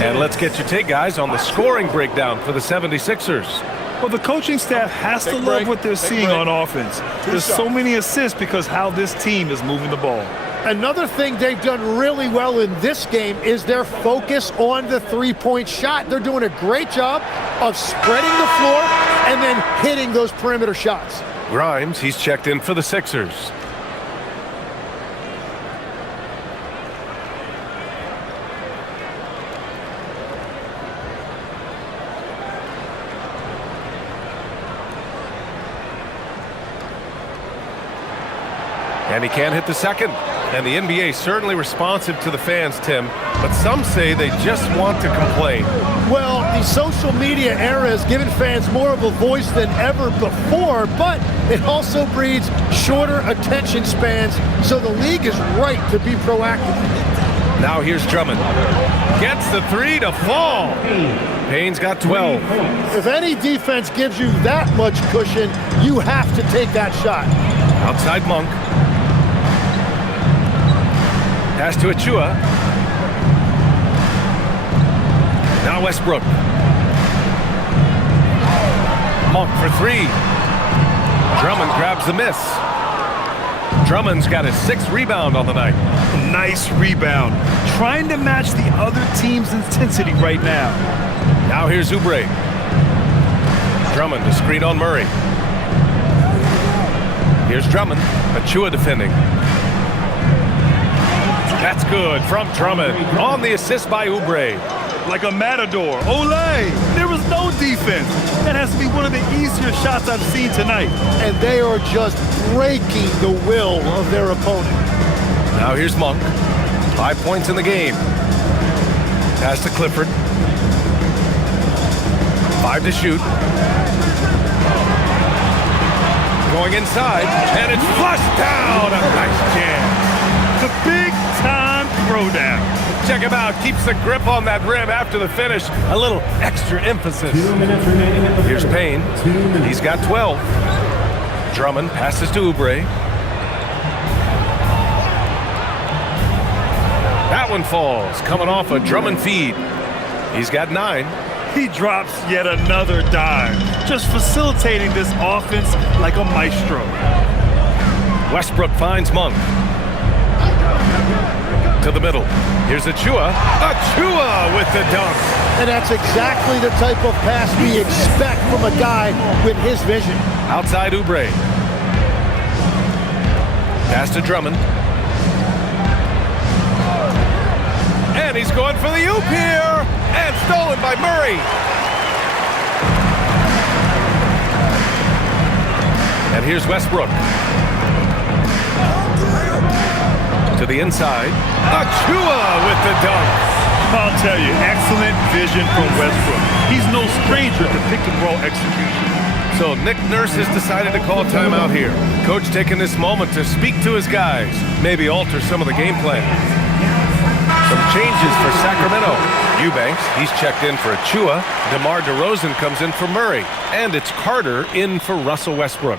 And let's get your take, guys, on the scoring breakdown for the 76ers. Well, the coaching staff has to love what they're seeing on offense. There's so many assists because how this team is moving the ball. Another thing they've done really well in this game is their focus on the three-point shot. They're doing a great job of spreading the floor and then hitting those perimeter shots. Grimes, he's checked in for the Sixers. And he can't hit the second. And the NBA certainly responsive to the fans, Tim, but some say they just want to complain. Well, the social media era has given fans more of a voice than ever before, but it also breeds shorter attention spans, so the league is right to be proactive. Now here's Drummond. Gets the 3 to fall. Payne's got 12. If any defense gives you that much cushion, you have to take that shot. Outside Monk. Pass to Achua. Now Westbrook. Monk for 3. Drummond grabs the miss. Drummond's got his 6th rebound on the night. Nice rebound. Trying to match the other team's intensity right now. Now here's Oubre. Drummond to screen on Murray. Here's Drummond. Achua defending. That's good from Drummond on the assist by Oubre. Like a matador. Olé! There was no defense. That has to be one of the easier shots I've seen tonight. And they are just breaking the will of their opponent. Now here's Monk. 5 points in the game. Pass to Clifford. 5 to shoot. Going inside, and it's flushed down. A nice jam. The big-time throwdown. Check him out. Keeps the grip on that rim after the finish. A little extra emphasis. 2 minutes remaining in the Here's Payne. 2 minutes. He's got 12. Drummond passes to Oubre. That one falls. Coming off a Drummond feed. He's got 9. He drops yet another dime. Just facilitating this offense like a maestro. Westbrook finds Monk. To the middle. Here's Achua. Achua with the dunk. And that's exactly the type of pass we expect from a guy with his vision. Outside Oubre. Pass to Drummond. And he's going for the oop here. And stolen by Murray. And here's Westbrook. To the inside. Achua with the dunk. I'll tell you, excellent vision from Westbrook. He's no stranger to pick and roll execution. So Nick Nurse has decided to call timeout here. Coach taking this moment to speak to his guys, maybe alter some of the game plan. Some changes for Sacramento. Eubanks, he's checked in for Achua. DeMar DeRozan comes in for Murray. And it's Carter in for Russell Westbrook.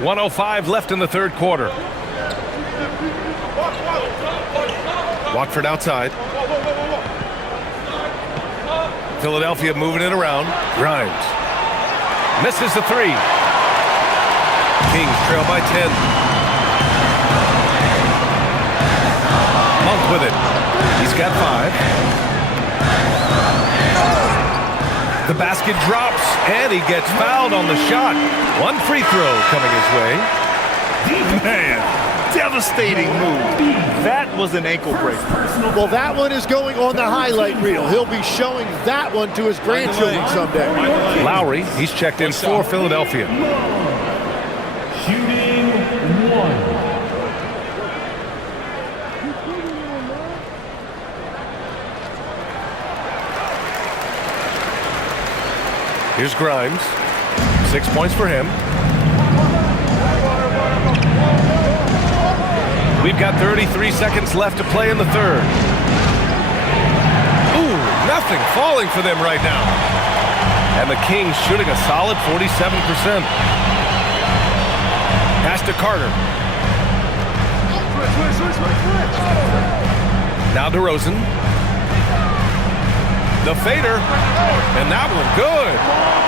.105 left in the third quarter. Watford outside. Philadelphia moving it around. Grimes. Misses the 3. Kings trail by 10. Monk with it. He's got 5. The basket drops, and he gets fouled on the shot. 1 free throw coming his way. Man, devastating move. That was an ankle break. Well, that one is going on the highlight reel. He'll be showing that one to his grandchildren someday. Lowry, he's checked in for Philadelphia. Shooting 1. Here's Grimes. 6 points for him. We've got 33 seconds left to play in the third. Ooh, nothing falling for them right now. And the Kings shooting a solid 47%. Pass to Carter. Now DeRozan. The fader. And that one good.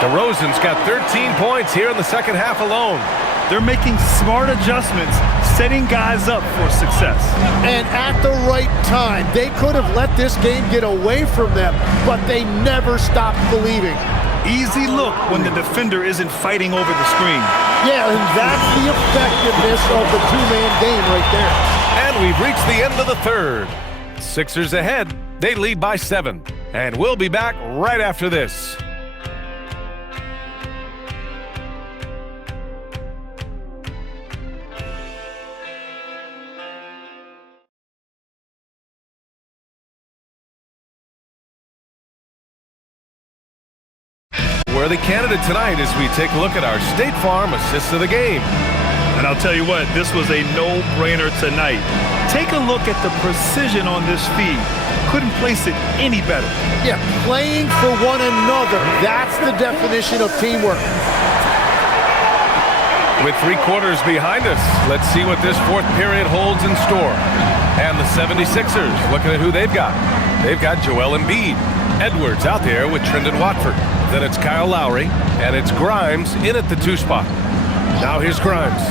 DeRozan's got 13 points here in the second half alone. They're making smart adjustments, setting guys up for success. And at the right time, they could have let this game get away from them, but they never stopped believing. Easy look when the defender isn't fighting over the screen. Yeah, and that's the effectiveness of the two-man game right there. And we've reached the end of the third. Sixers ahead. They lead by 7. And we'll be back right after this. Worthy candidate tonight as we take a look at our State Farm assist of the game. And I'll tell you what, this was a no-brainer tonight. Take a look at the precision on this feed. Couldn't place it any better. Yeah, playing for one another. That's the definition of teamwork. With 3 quarters behind us, let's see what this fourth period holds in store. And the 76ers, looking at who they've got. They've got Joel Embiid. Edwards out there with Trendon Watford. Then it's Kyle Lowry, and it's Grimes in at the 2 spot. Now here's Grimes.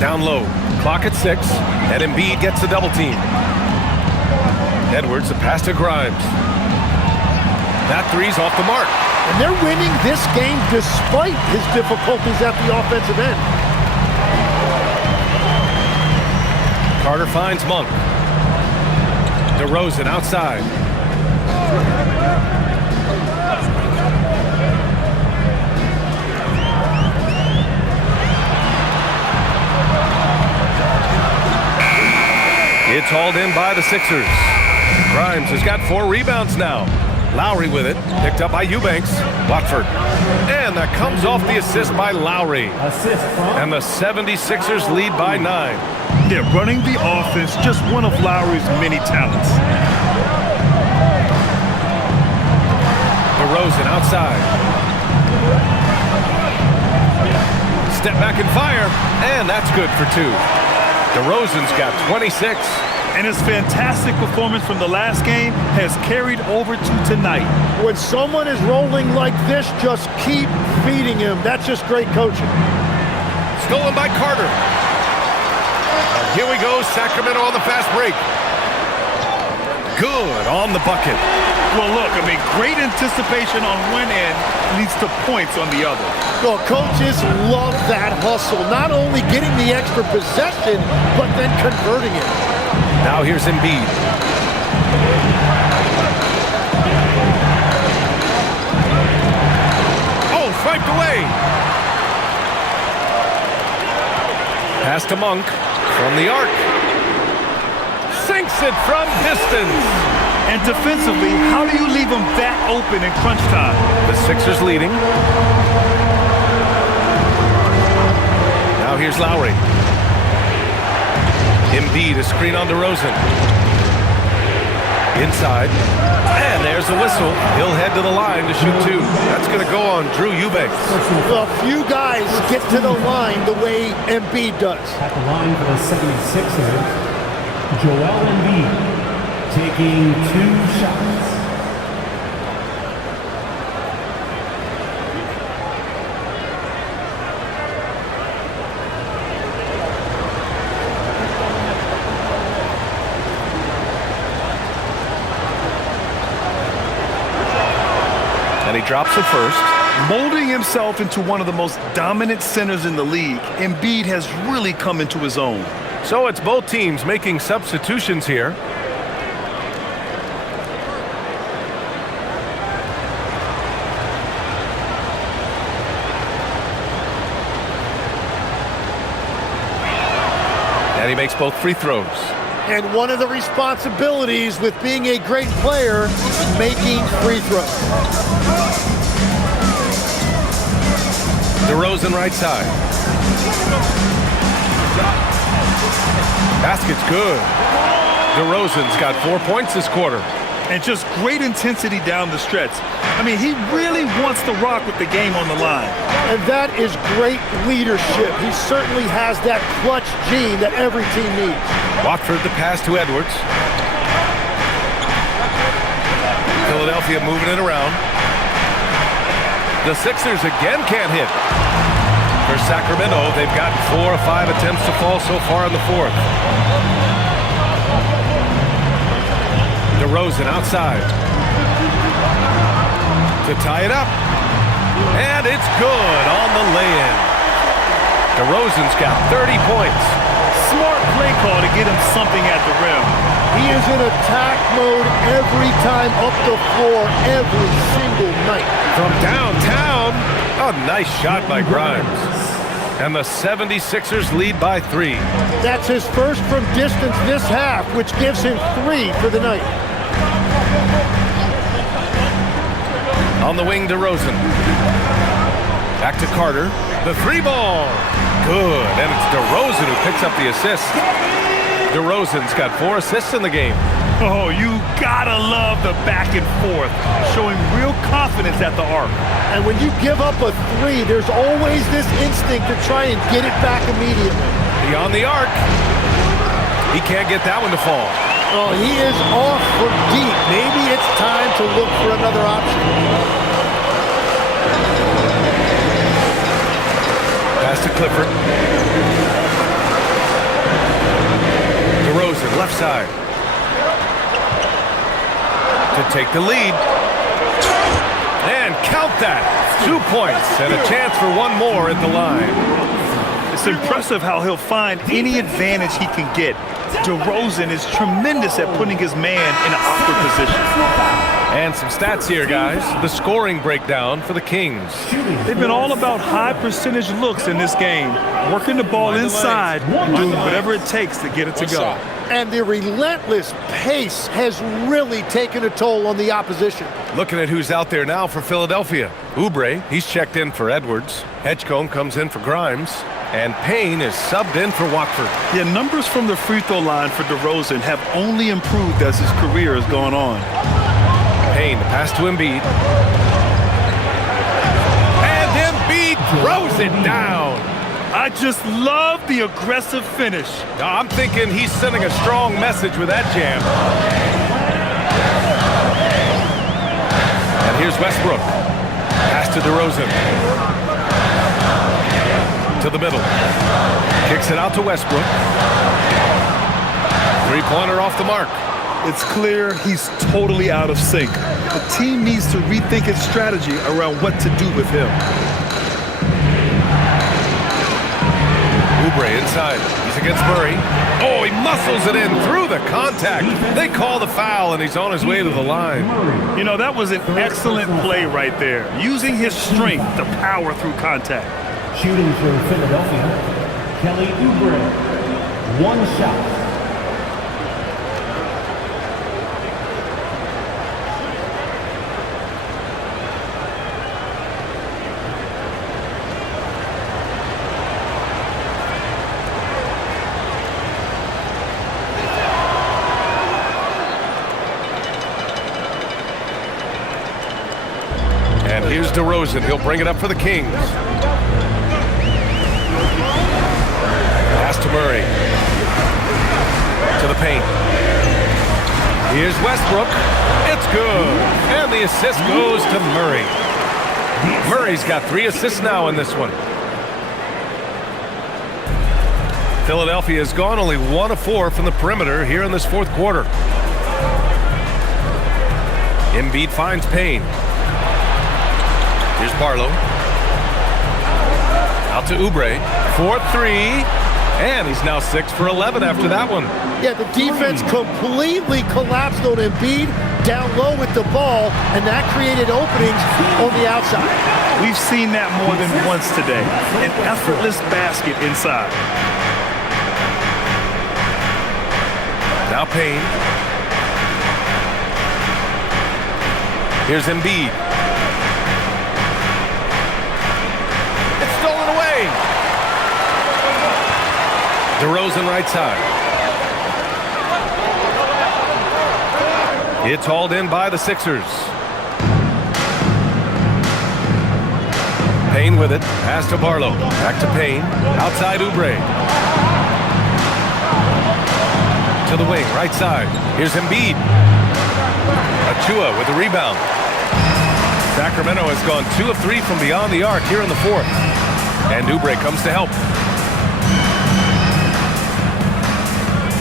Down low, clock at 6, and Embiid gets the double team. Edwards, the pass to Grimes. That three's off the mark. And they're winning this game despite his difficulties at the offensive end. Carter finds Monk. DeRozan outside. It's hauled in by the Sixers. Grimes has got 4 rebounds now. Lowry with it, picked up by Eubanks. Watford. And that comes off the assist by Lowry. And the 76ers lead by 9. They're running the offense, just one of Lowry's many talents. DeRozan outside. Step back and fire, and that's good for 2. DeRozan's got 26. And his fantastic performance from the last game has carried over to tonight. When someone is rolling like this, just keep feeding him. That's just great coaching. Stolen by Carter. And here we go, Sacramento on the fast break. Good on the bucket. Well, look, I mean, great anticipation on one end leads to points on the other. Well, coaches love that hustle. Not only getting the extra possession, but then converting it. Now here's Embiid. Oh, swiped away. Pass to Monk from the arc. Sinks it from distance. And defensively, how do you leave them that open in crunch time? The Sixers leading. Now here's Lowry. Embiid, a screen on DeRozan. Inside. And there's the whistle. He'll head to the line to shoot 2. That's going to go on Drew Eubanks. Well, few guys get to the line the way Embiid does. At the line for the 76ers, Joel Embiid taking 2 shots. And he drops the first. Molding himself into one of the most dominant centers in the league, Embiid has really come into his own. So it's both teams making substitutions here. And he makes both free throws. And one of the responsibilities with being a great player, making free throws. DeRozan right side. Basket's good. DeRozan's got 4 points this quarter. And just great intensity down the stretch. I mean, he really wants to rock with the game on the line. And that is great leadership. He certainly has that clutch gene that every team needs. Watford the pass to Edwards. Philadelphia moving it around. The Sixers again can't hit. For Sacramento, they've gotten 4 of 5 attempts to fall so far in the fourth. DeRozan outside to tie it up. And it's good on the lay-in. DeRozan's got 30 points. Smart play call to get him something at the rim. He is in attack mode every time up the floor, every single night. From downtown, a nice shot by Grimes. And the 76ers lead by 3. That's his first from distance this half, which gives him 3 for the night. On the wing, DeRozan. Back to Carter. The 3-ball. Good. And it's DeRozan who picks up the assist. DeRozan's got 4 assists in the game. Oh, you gotta love the back and forth, showing real confidence at the arc. And when you give up a 3, there's always this instinct to try and get it back immediately. Beyond the arc. He can't get that one to fall. Oh, he is off from deep. Maybe it's time to look for another option. Pass to Clifford. DeRozan, left side. To take the lead. And count that. 2 points and a chance for one more at the line. It's impressive how he'll find any advantage he can get. DeRozan is tremendous at putting his man in an awkward position. And some stats here, guys. The scoring breakdown for the Kings. They've been all about high percentage looks in this game, working the ball inside and doing whatever it takes to get it to go. And the relentless pace has really taken a toll on the opposition. Looking at who's out there now for Philadelphia. Oubre, he's checked in for Edwards. Edgecombe comes in for Grimes. And Payne is subbed in for Watford. Yeah, numbers from the free throw line for DeRozan have only improved as his career has gone on. Payne, the pass to Embiid. And Embiid throws it down. I just love the aggressive finish. I'm thinking he's sending a strong message with that jam. And here's Westbrook. Pass to DeRozan. To the middle. Kicks it out to Westbrook. Three-pointer off the mark. It's clear he's totally out of sync. The team needs to rethink its strategy around what to do with him. Oubre inside. He's against Murray. Oh, he muscles it in through the contact. They call the foul, and he's on his way to the line. You know, that was an excellent play right there. Using his strength to power through contact. Shooting for Philadelphia, Kelly Oubre. 1 shot. And here's DeRozan. He'll bring it up for the Kings. Pass to Murray. To the paint. Here's Westbrook. It's good. And the assist goes to Murray. Murray's got 3 assists now in this one. Philadelphia has gone only 1 of 4 from the perimeter here in this fourth quarter. Embiid finds Payne. Here's Barlow. Out to Oubre. 4-3. And he's now 6 for 11 after that one. Yeah, the defense completely collapsed on Embiid down low with the ball, and that created openings on the outside. We've seen that more than once today. An effortless basket inside. Now Payne. Here's Embiid. It's stolen away. DeRozan right side. It's hauled in by the Sixers. Payne with it. Pass to Barlow. Back to Payne. Outside Oubre. To the wing, right side. Here's Embiid. Achua with the rebound. Sacramento has gone 2 of 3 from beyond the arc here in the fourth. And Oubre comes to help.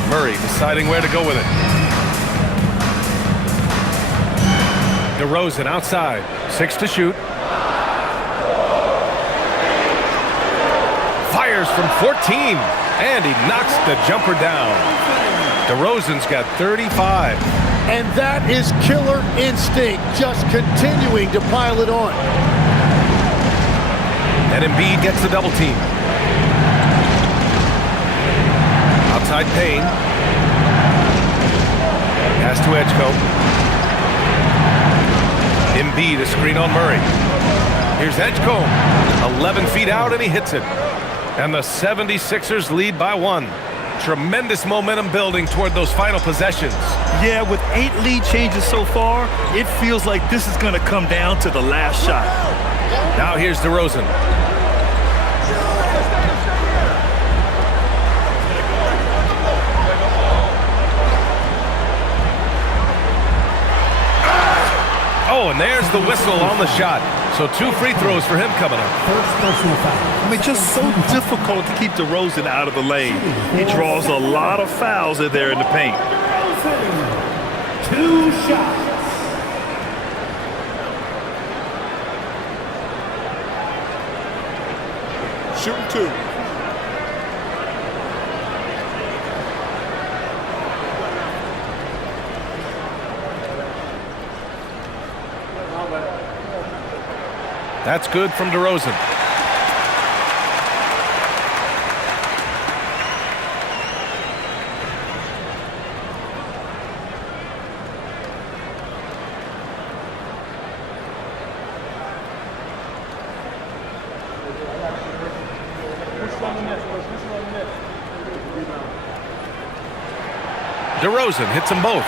Murray deciding where to go with it. DeRozan outside. 6 to shoot. Fires from 14. And he knocks the jumper down. DeRozan's got 35. And that is killer instinct, just continuing to pile it on. And Embiid gets the double team. Outside Payne. Pass to Edgecombe. Embiid, a screen on Murray. Here's Edgecombe. 11 feet out, and he hits it. And the 76ers lead by 1. Tremendous momentum building toward those final possessions. Yeah, with 8 lead changes so far, it feels like this is going to come down to the last shot. Now here's DeRozan. Oh, and there's the whistle on the shot. So 2 free throws for him coming up. First personal foul. I mean, just so difficult to keep DeRozan out of the lane. He draws a lot of fouls in there in the paint. 2 shots. Shooting 2. That's good from DeRozan. DeRozan hits them both.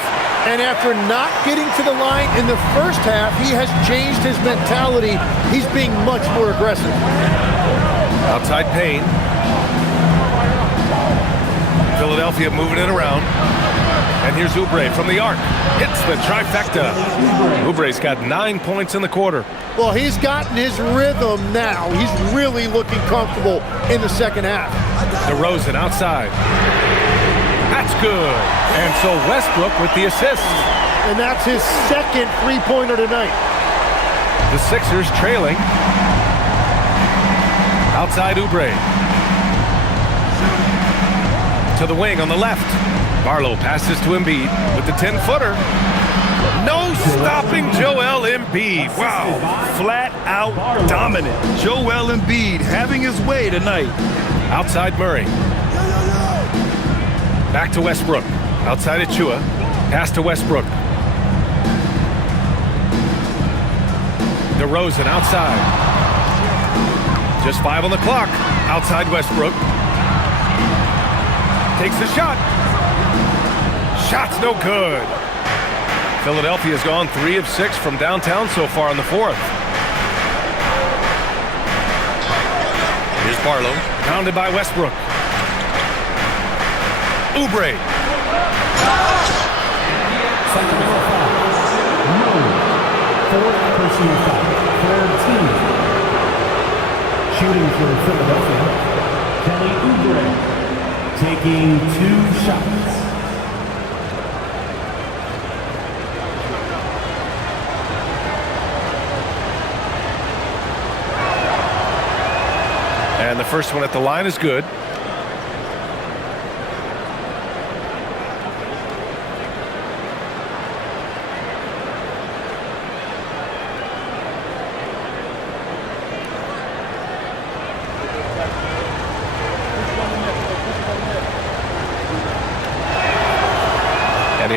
And after not getting to the line in the first half, he has changed his mentality. He's being much more aggressive. Outside Payne. Philadelphia moving it around. And here's Oubre from the arc. Hits the trifecta. Oubre's got 9 points in the quarter. Well, he's gotten his rhythm now. He's really looking comfortable in the second half. DeRozan outside. That's good. And so Westbrook with the assist. And that's his second three-pointer tonight. The Sixers trailing. Outside Oubre. To the wing on the left. Barlow passes to Embiid with the 10-footer. No stopping Joel Embiid. Wow. Flat out dominant. Joel Embiid having his way tonight. Outside Murray. Back to Westbrook. Outside Achua. Pass to Westbrook. DeRozan outside. Just 5 on the clock. Outside Westbrook. Takes the shot. Shot's no good. Philadelphia's gone 3 of 6 from downtown so far in the fourth. Here's Barlow. Pounded by Westbrook. Oubre. Sacramento foul. Murray. 4th personal foul. 3rd team. Shooting for Philadelphia. Kelly Oubre taking 2 shots. And the first one at the line is good.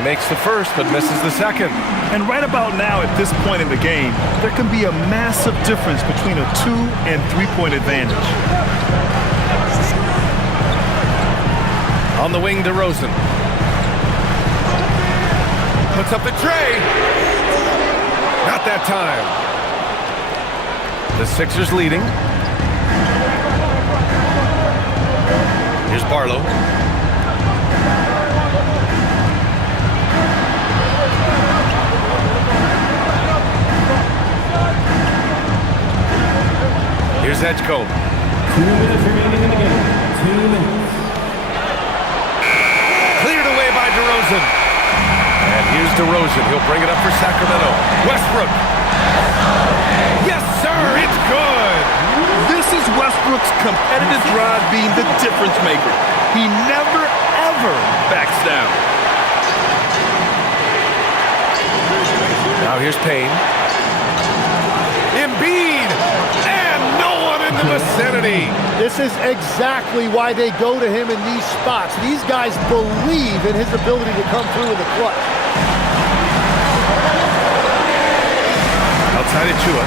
He makes the first, but misses the second. And right about now, at this point in the game, there can be a massive difference between a 2- and 3-point advantage. On the wing, DeRozan. Puts up the tray. Not that time. The Sixers leading. Here's Barlow. Here's Edgecombe. 2 minutes remaining in the game. 2 minutes. Cleared away by DeRozan. And here's DeRozan. He'll bring it up for Sacramento. Westbrook. Yes, sir. It's good. This is Westbrook's competitive drive being the difference maker. He never, ever backs down. Now here's Payne. Embiid. And no one in the vicinity. This is exactly why they go to him in these spots. These guys believe in his ability to come through in the clutch. Outside of Chua.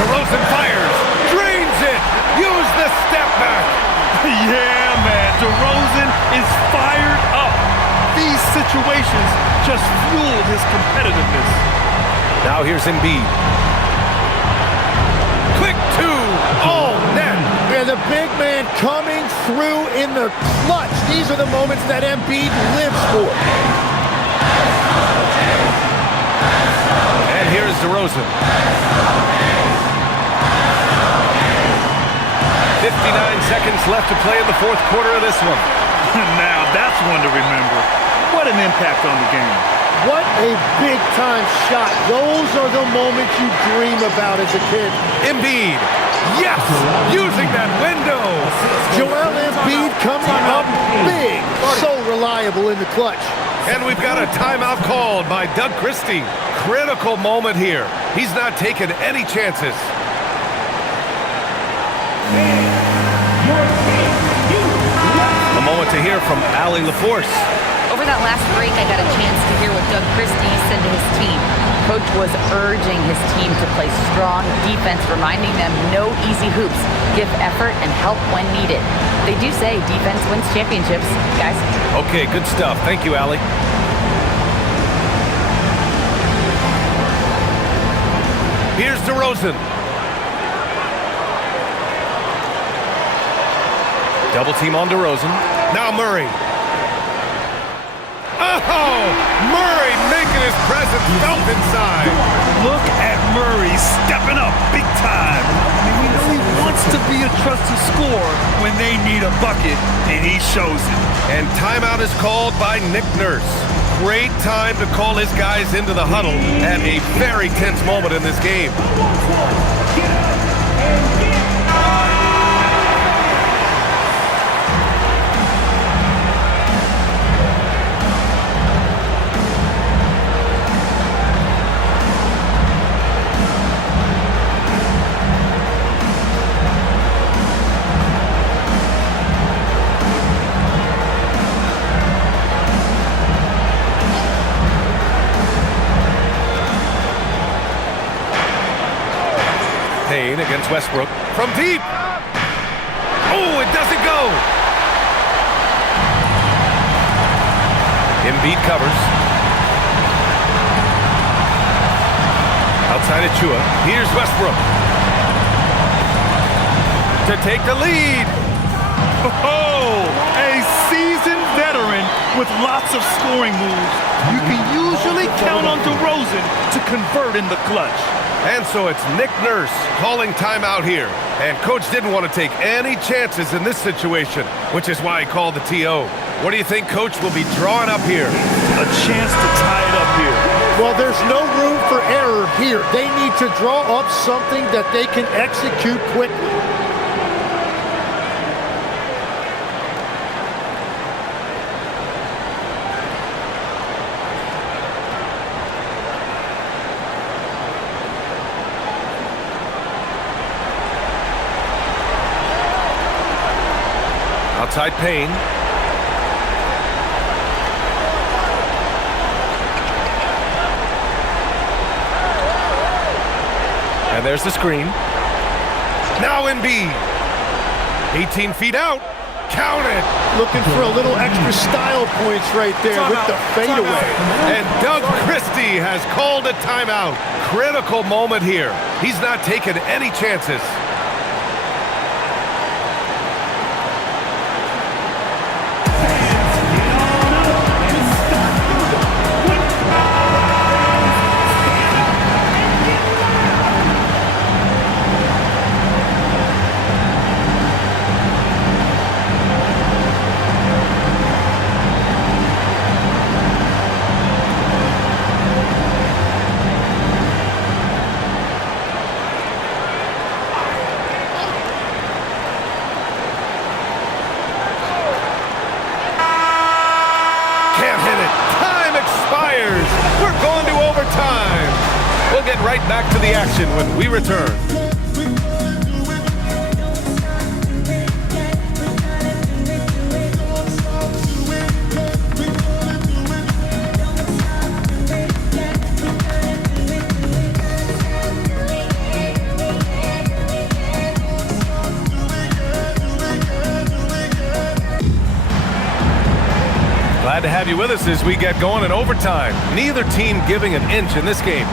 DeRozan fires. Drains it. Use the step back. Yeah, man. DeRozan is fired up. These situations just fueled his competitiveness. Now here's Embiid. Quick two. Oh, net. Yeah, the big man coming through in the clutch. These are the moments that Embiid lives for. And here's DeRozan. 59 seconds left to play in the fourth quarter of this one. Now that's one to remember. What an impact on the game. What a big-time shot. Those are the moments you dream about as a kid. Embiid. Yes! Using that window. Joel Embiid coming up big. So reliable in the clutch. And we've got a timeout called by Doug Christie. Critical moment here. He's not taking any chances. A moment to hear from Allie LaForce. Over that last break, I got a chance to hear what Doug Christie said to his team. Coach was urging his team to play strong defense, reminding them no easy hoops, give effort and help when needed. They do say defense wins championships, guys. Okay, good stuff. Thank you, Allie. Here's DeRozan. Double team on DeRozan. Now Murray. Oh! Murray making his presence felt inside. Look at Murray stepping up big time. I mean, we know he wants to be a trusted scorer when they need a bucket, and he shows it. And timeout is called by Nick Nurse. Great time to call his guys into the huddle at a very tense moment in this game. Payne against Westbrook from deep. Oh, it doesn't go. Embiid covers. Outside of Chua. Here's Westbrook to take the lead. Oh, a seasoned veteran with lots of scoring moves. You can usually count on DeRozan to convert in the clutch. And so it's Nick Nurse calling timeout here. And Coach didn't want to take any chances in this situation, which is why he called the TO. What do you think Coach will be drawing up here? A chance to tie it up here. Well, there's no room for error here. They need to draw up something that they can execute quickly. Outside Payne. there's the screen. Now Embiid. 18 feet out. Count it. Looking for a little extra style points right there with the fadeaway. And Doug Christie has called a timeout. Critical moment here. He's not taking any chances. Right back to the action when we return. Glad to have you with us as we get going in overtime. Neither team giving an inch in this game.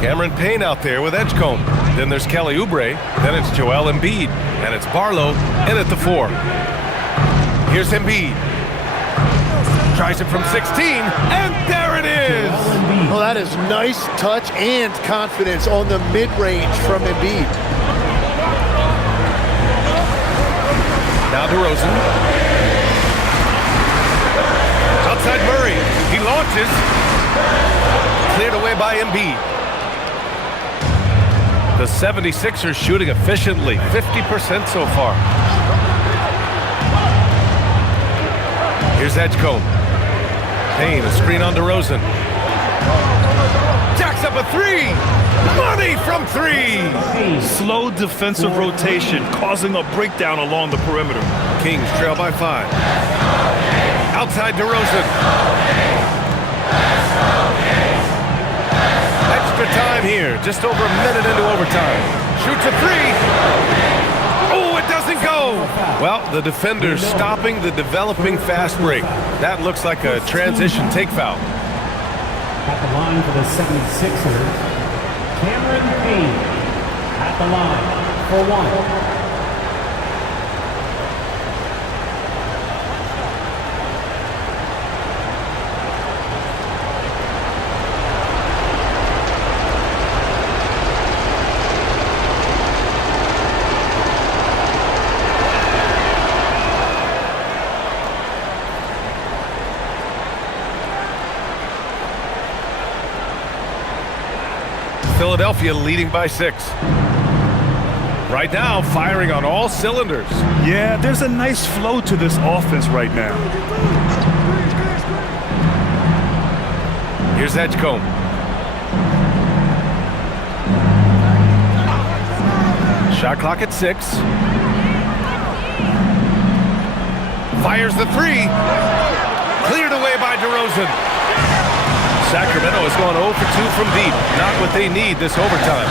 Cameron Payne out there with Edgecombe. Then there's Kelly Oubre. Then it's Joel Embiid. And it's Barlow in at the 4. Here's Embiid. Tries it from 16. And there it is! Well, that is nice touch and confidence on the mid-range from Embiid. Now DeRozan. Outside Murray. He launches. Cleared away by Embiid. The 76ers shooting efficiently, 50% so far. Here's Edgecombe. Payne, a screen on DeRozan. Jacks up a 3. Money from 3. Slow defensive rotation, causing a breakdown along the perimeter. Kings trail by 5. Outside DeRozan. Extra time here, just over a minute into overtime. Shoots a 3. Oh, it doesn't go. Well, the defender's stopping the developing fast break. That looks like a transition take foul. At the line for the 76ers, Cameron Payne. At the line for 1. Philadelphia leading by 6. Right now, firing on all cylinders. Yeah, there's a nice flow to this offense right now. Here's Edgecombe. Shot clock at 6. Fires the 3. Cleared away by DeRozan. Sacramento has gone 0 for 2 from deep. Not what they need this overtime.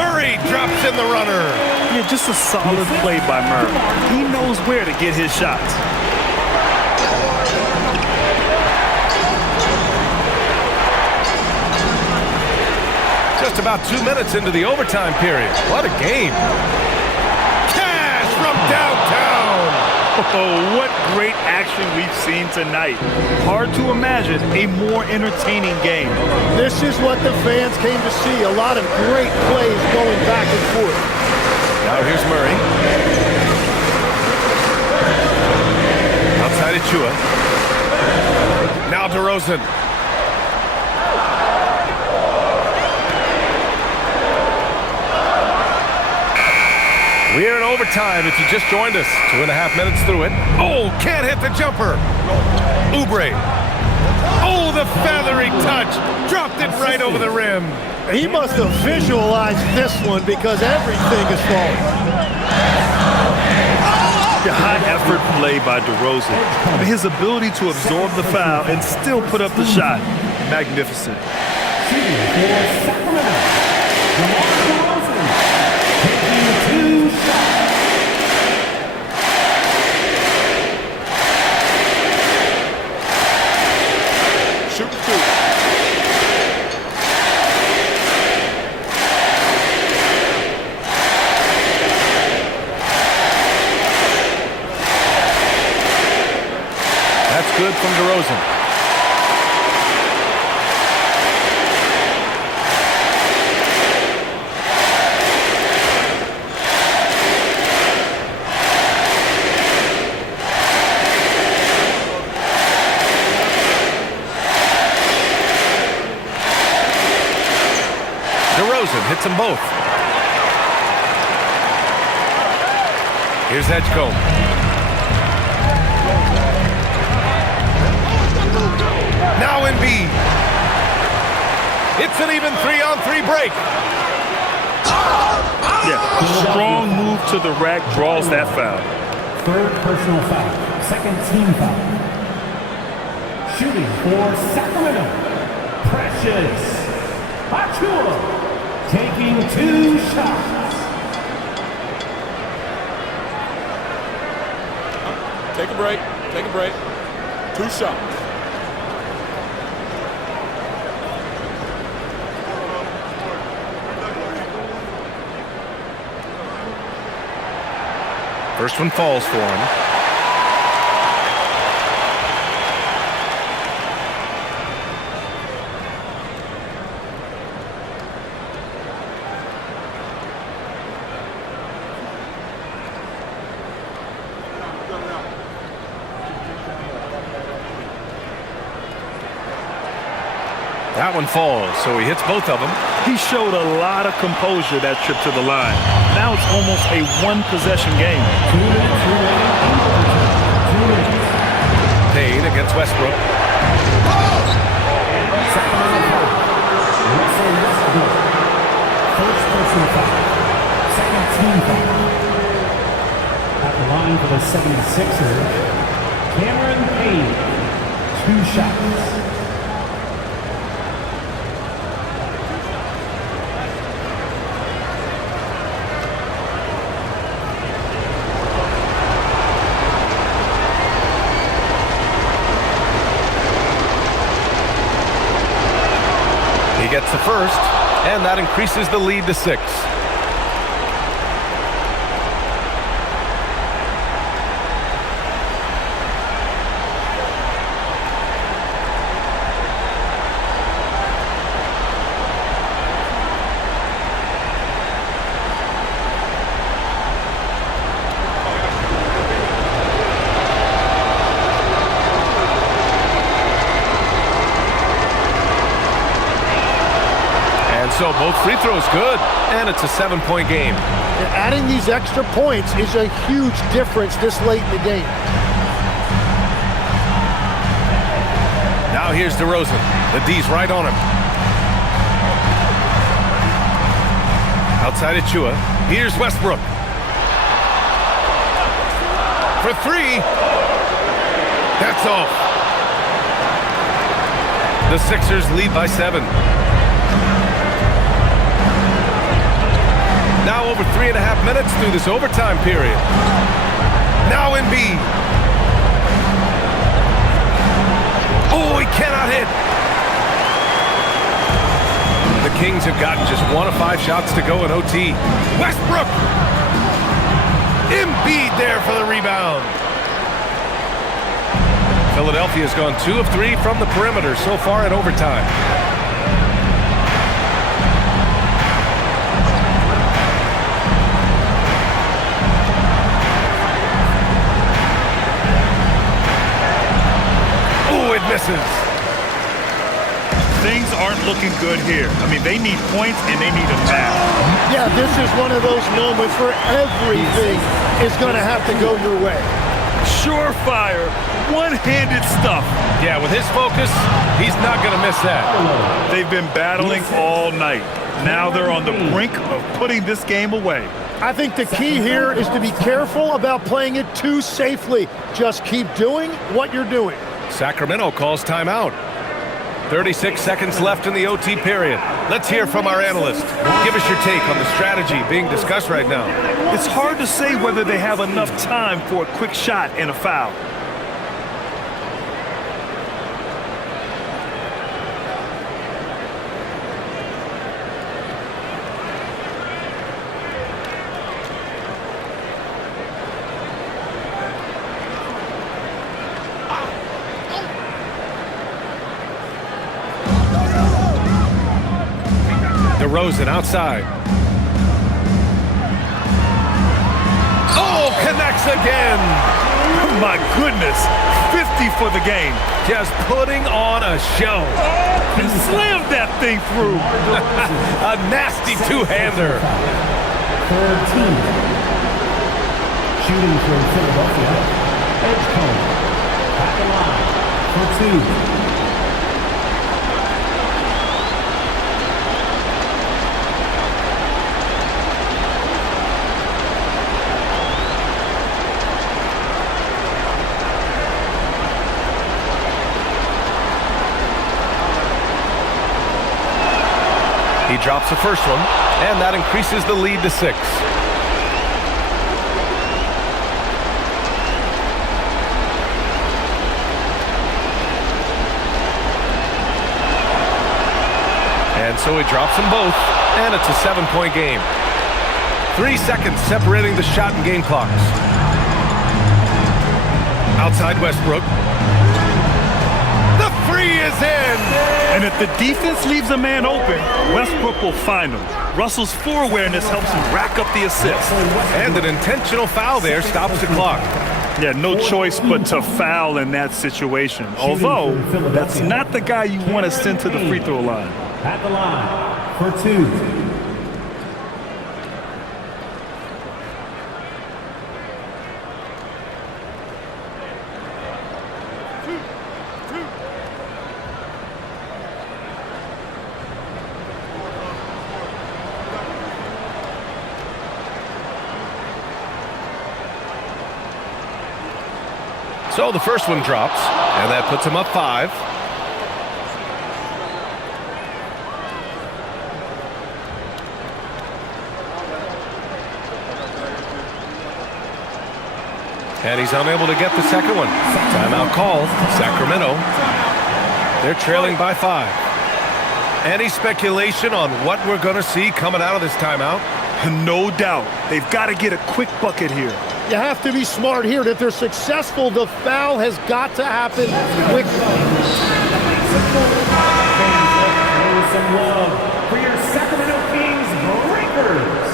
Murray drops in the runner. Yeah, just a solid play by Murray. He knows where to get his shots. Just about 2 minutes into the overtime period. What a game. Cash from downtown. Oh, what great action we've seen tonight. Hard to imagine a more entertaining game. This is what the fans came to see. A lot of great plays going back and forth. Now here's Murray. Outside Achua. Now DeRozan. We're in overtime if you just joined us. 2.5 minutes through it. Oh, can't hit the jumper. Oubre. Oh, the feathery touch. Dropped it right over the rim. He must have visualized this one because everything is falling. The high-effort play by DeRozan. His ability to absorb the foul and still put up the shot. magnificent. Shooting for Sacramento, DeRozan, taking 2 shots. Shooting 2. That's good from DeRozan. DeRozan hits them both. Here's Edgecombe. Now Embiid. It's an even 3-on-3 break. Yeah, a strong move to the rack draws that foul. 3rd personal foul, 2nd team foul. Shooting for Sacramento, Precious Achiuwa, taking 2 shots. Take a break. Take a break. 2 shots. First one falls for him. That one falls, so he hits both of them. He showed a lot of composure that trip to the line. Now it's almost a 1-possession game. 2 minutes remaining. 2 minutes. Payne against Westbrook. Sacramento foul. Russell Westbrook. 1st personal foul. 2nd team foul. At the line for the 76ers, Cameron Payne. 2 shots. Gets the first, and that increases the lead to 6. So both free throws good, and it's a 7-point game. And adding these extra points is a huge difference this late in the game. Now here's DeRozan. The D's right on him. Outside Achiuwa. Here's Westbrook. For 3. That's off. The Sixers lead by 7. Now over 3.5 minutes through this overtime period. Now Embiid. Oh, he cannot hit. The Kings have gotten just 1 of 5 shots to go in OT. Westbrook. Embiid there for the rebound. Philadelphia's gone 2 of 3 from the perimeter so far in overtime. Misses. Things aren't looking good here. I mean, they need points and they need them now. Yeah, this is one of those moments where everything is going to have to go your way. Surefire, one-handed stuff. Yeah, with his focus, he's not going to miss that. They've been battling all night. Now they're on the brink of putting this game away. I think the key here is to be careful about playing it too safely. Just keep doing what you're doing. Sacramento calls timeout. 36 seconds left in the OT period. Let's hear from our analyst. Give us your take on the strategy being discussed right now. It's hard to say whether they have enough time for a quick shot and a foul. DeRozan outside. Oh, connects again. My goodness, 50 for the game. Just putting on a show. And slammed that thing through. A nasty two-hander. Third team. Shooting for Philadelphia. Edgecombe. At the line for 2. He drops the first one, and that increases the lead to 6. And so he drops them both, and it's a 7-point game. 3 seconds separating the shot and game clocks. Outside Westbrook. The three is in! And if the defense leaves a man open, Westbrook will find him. Russell's floor awareness helps him rack up the assists. And an intentional foul there stops the clock. Yeah, no choice but to foul in that situation. Although, that's not the guy you want to send to the free throw line. At the line for 2. So the first one drops, and that puts him up 5. And he's unable to get the second one. Timeout called, Sacramento. They're trailing by 5. Any speculation on what we're going to see coming out of this timeout? No doubt. They've got to get a quick bucket here. You have to be smart here. If they're successful, the foul has got to happen quickly. Some love for your Sacramento Kings Breakers.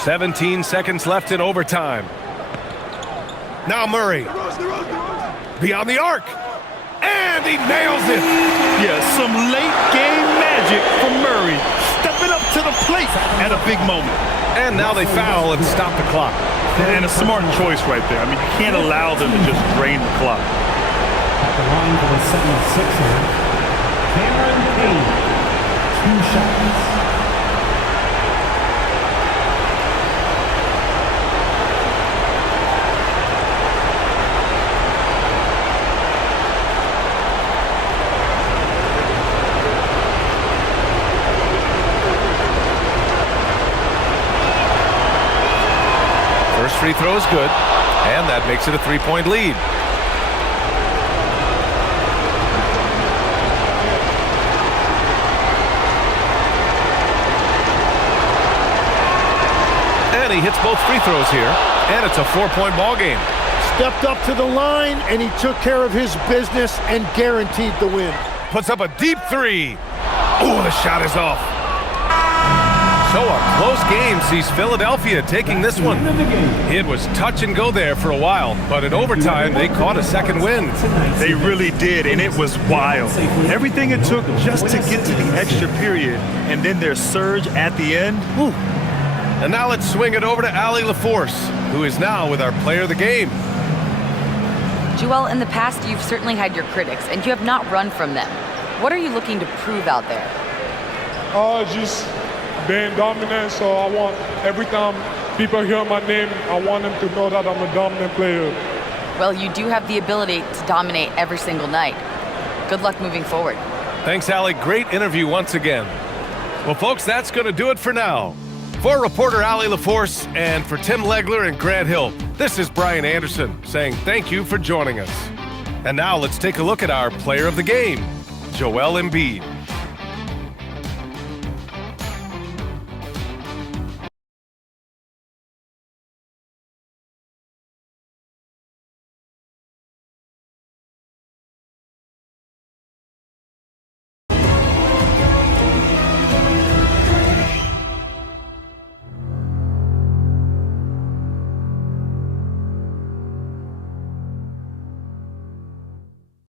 "17 seconds left in overtime. Now Murray. Beyond the arc. And he nails it. Yeah, some late game magic from Murray. Stepping up to the plate at a big moment. And now they foul and stop the clock. And a smart choice right there. I mean, you can't allow them to just drain the clock. At the line for the 76er, Cameron Payne. 2 shots. Free throw is good, and that makes it a 3-point lead. And he hits both free throws here, and it's a 4-point ball game. Stepped up to the line, and he took care of his business and guaranteed the win. Puts up a deep 3. Oh, the shot is off. So a close game sees Philadelphia taking this one. It was touch and go there for a while, but in overtime, they caught a second win. They really did, and it was wild. Everything it took just to get to the extra period, and then their surge at the end. Whew. And now let's swing it over to Allie LaForce. who is now with our player of the game. Joel, in the past, you've certainly had your critics, and you have not run from them. What are you looking to prove out there? Just being dominant, so I want every time people hear my name, I want them to know that I'm a dominant player. Well, you do have the ability to dominate every single night. Good luck moving forward. Thanks, Allie. Great interview once again. Well, folks, that's going to do it for now. For reporter Allie LaForce and for Tim Legler and Grant Hill, this is Brian Anderson saying thank you for joining us. And now let's take a look at our player of the game, Joel Embiid.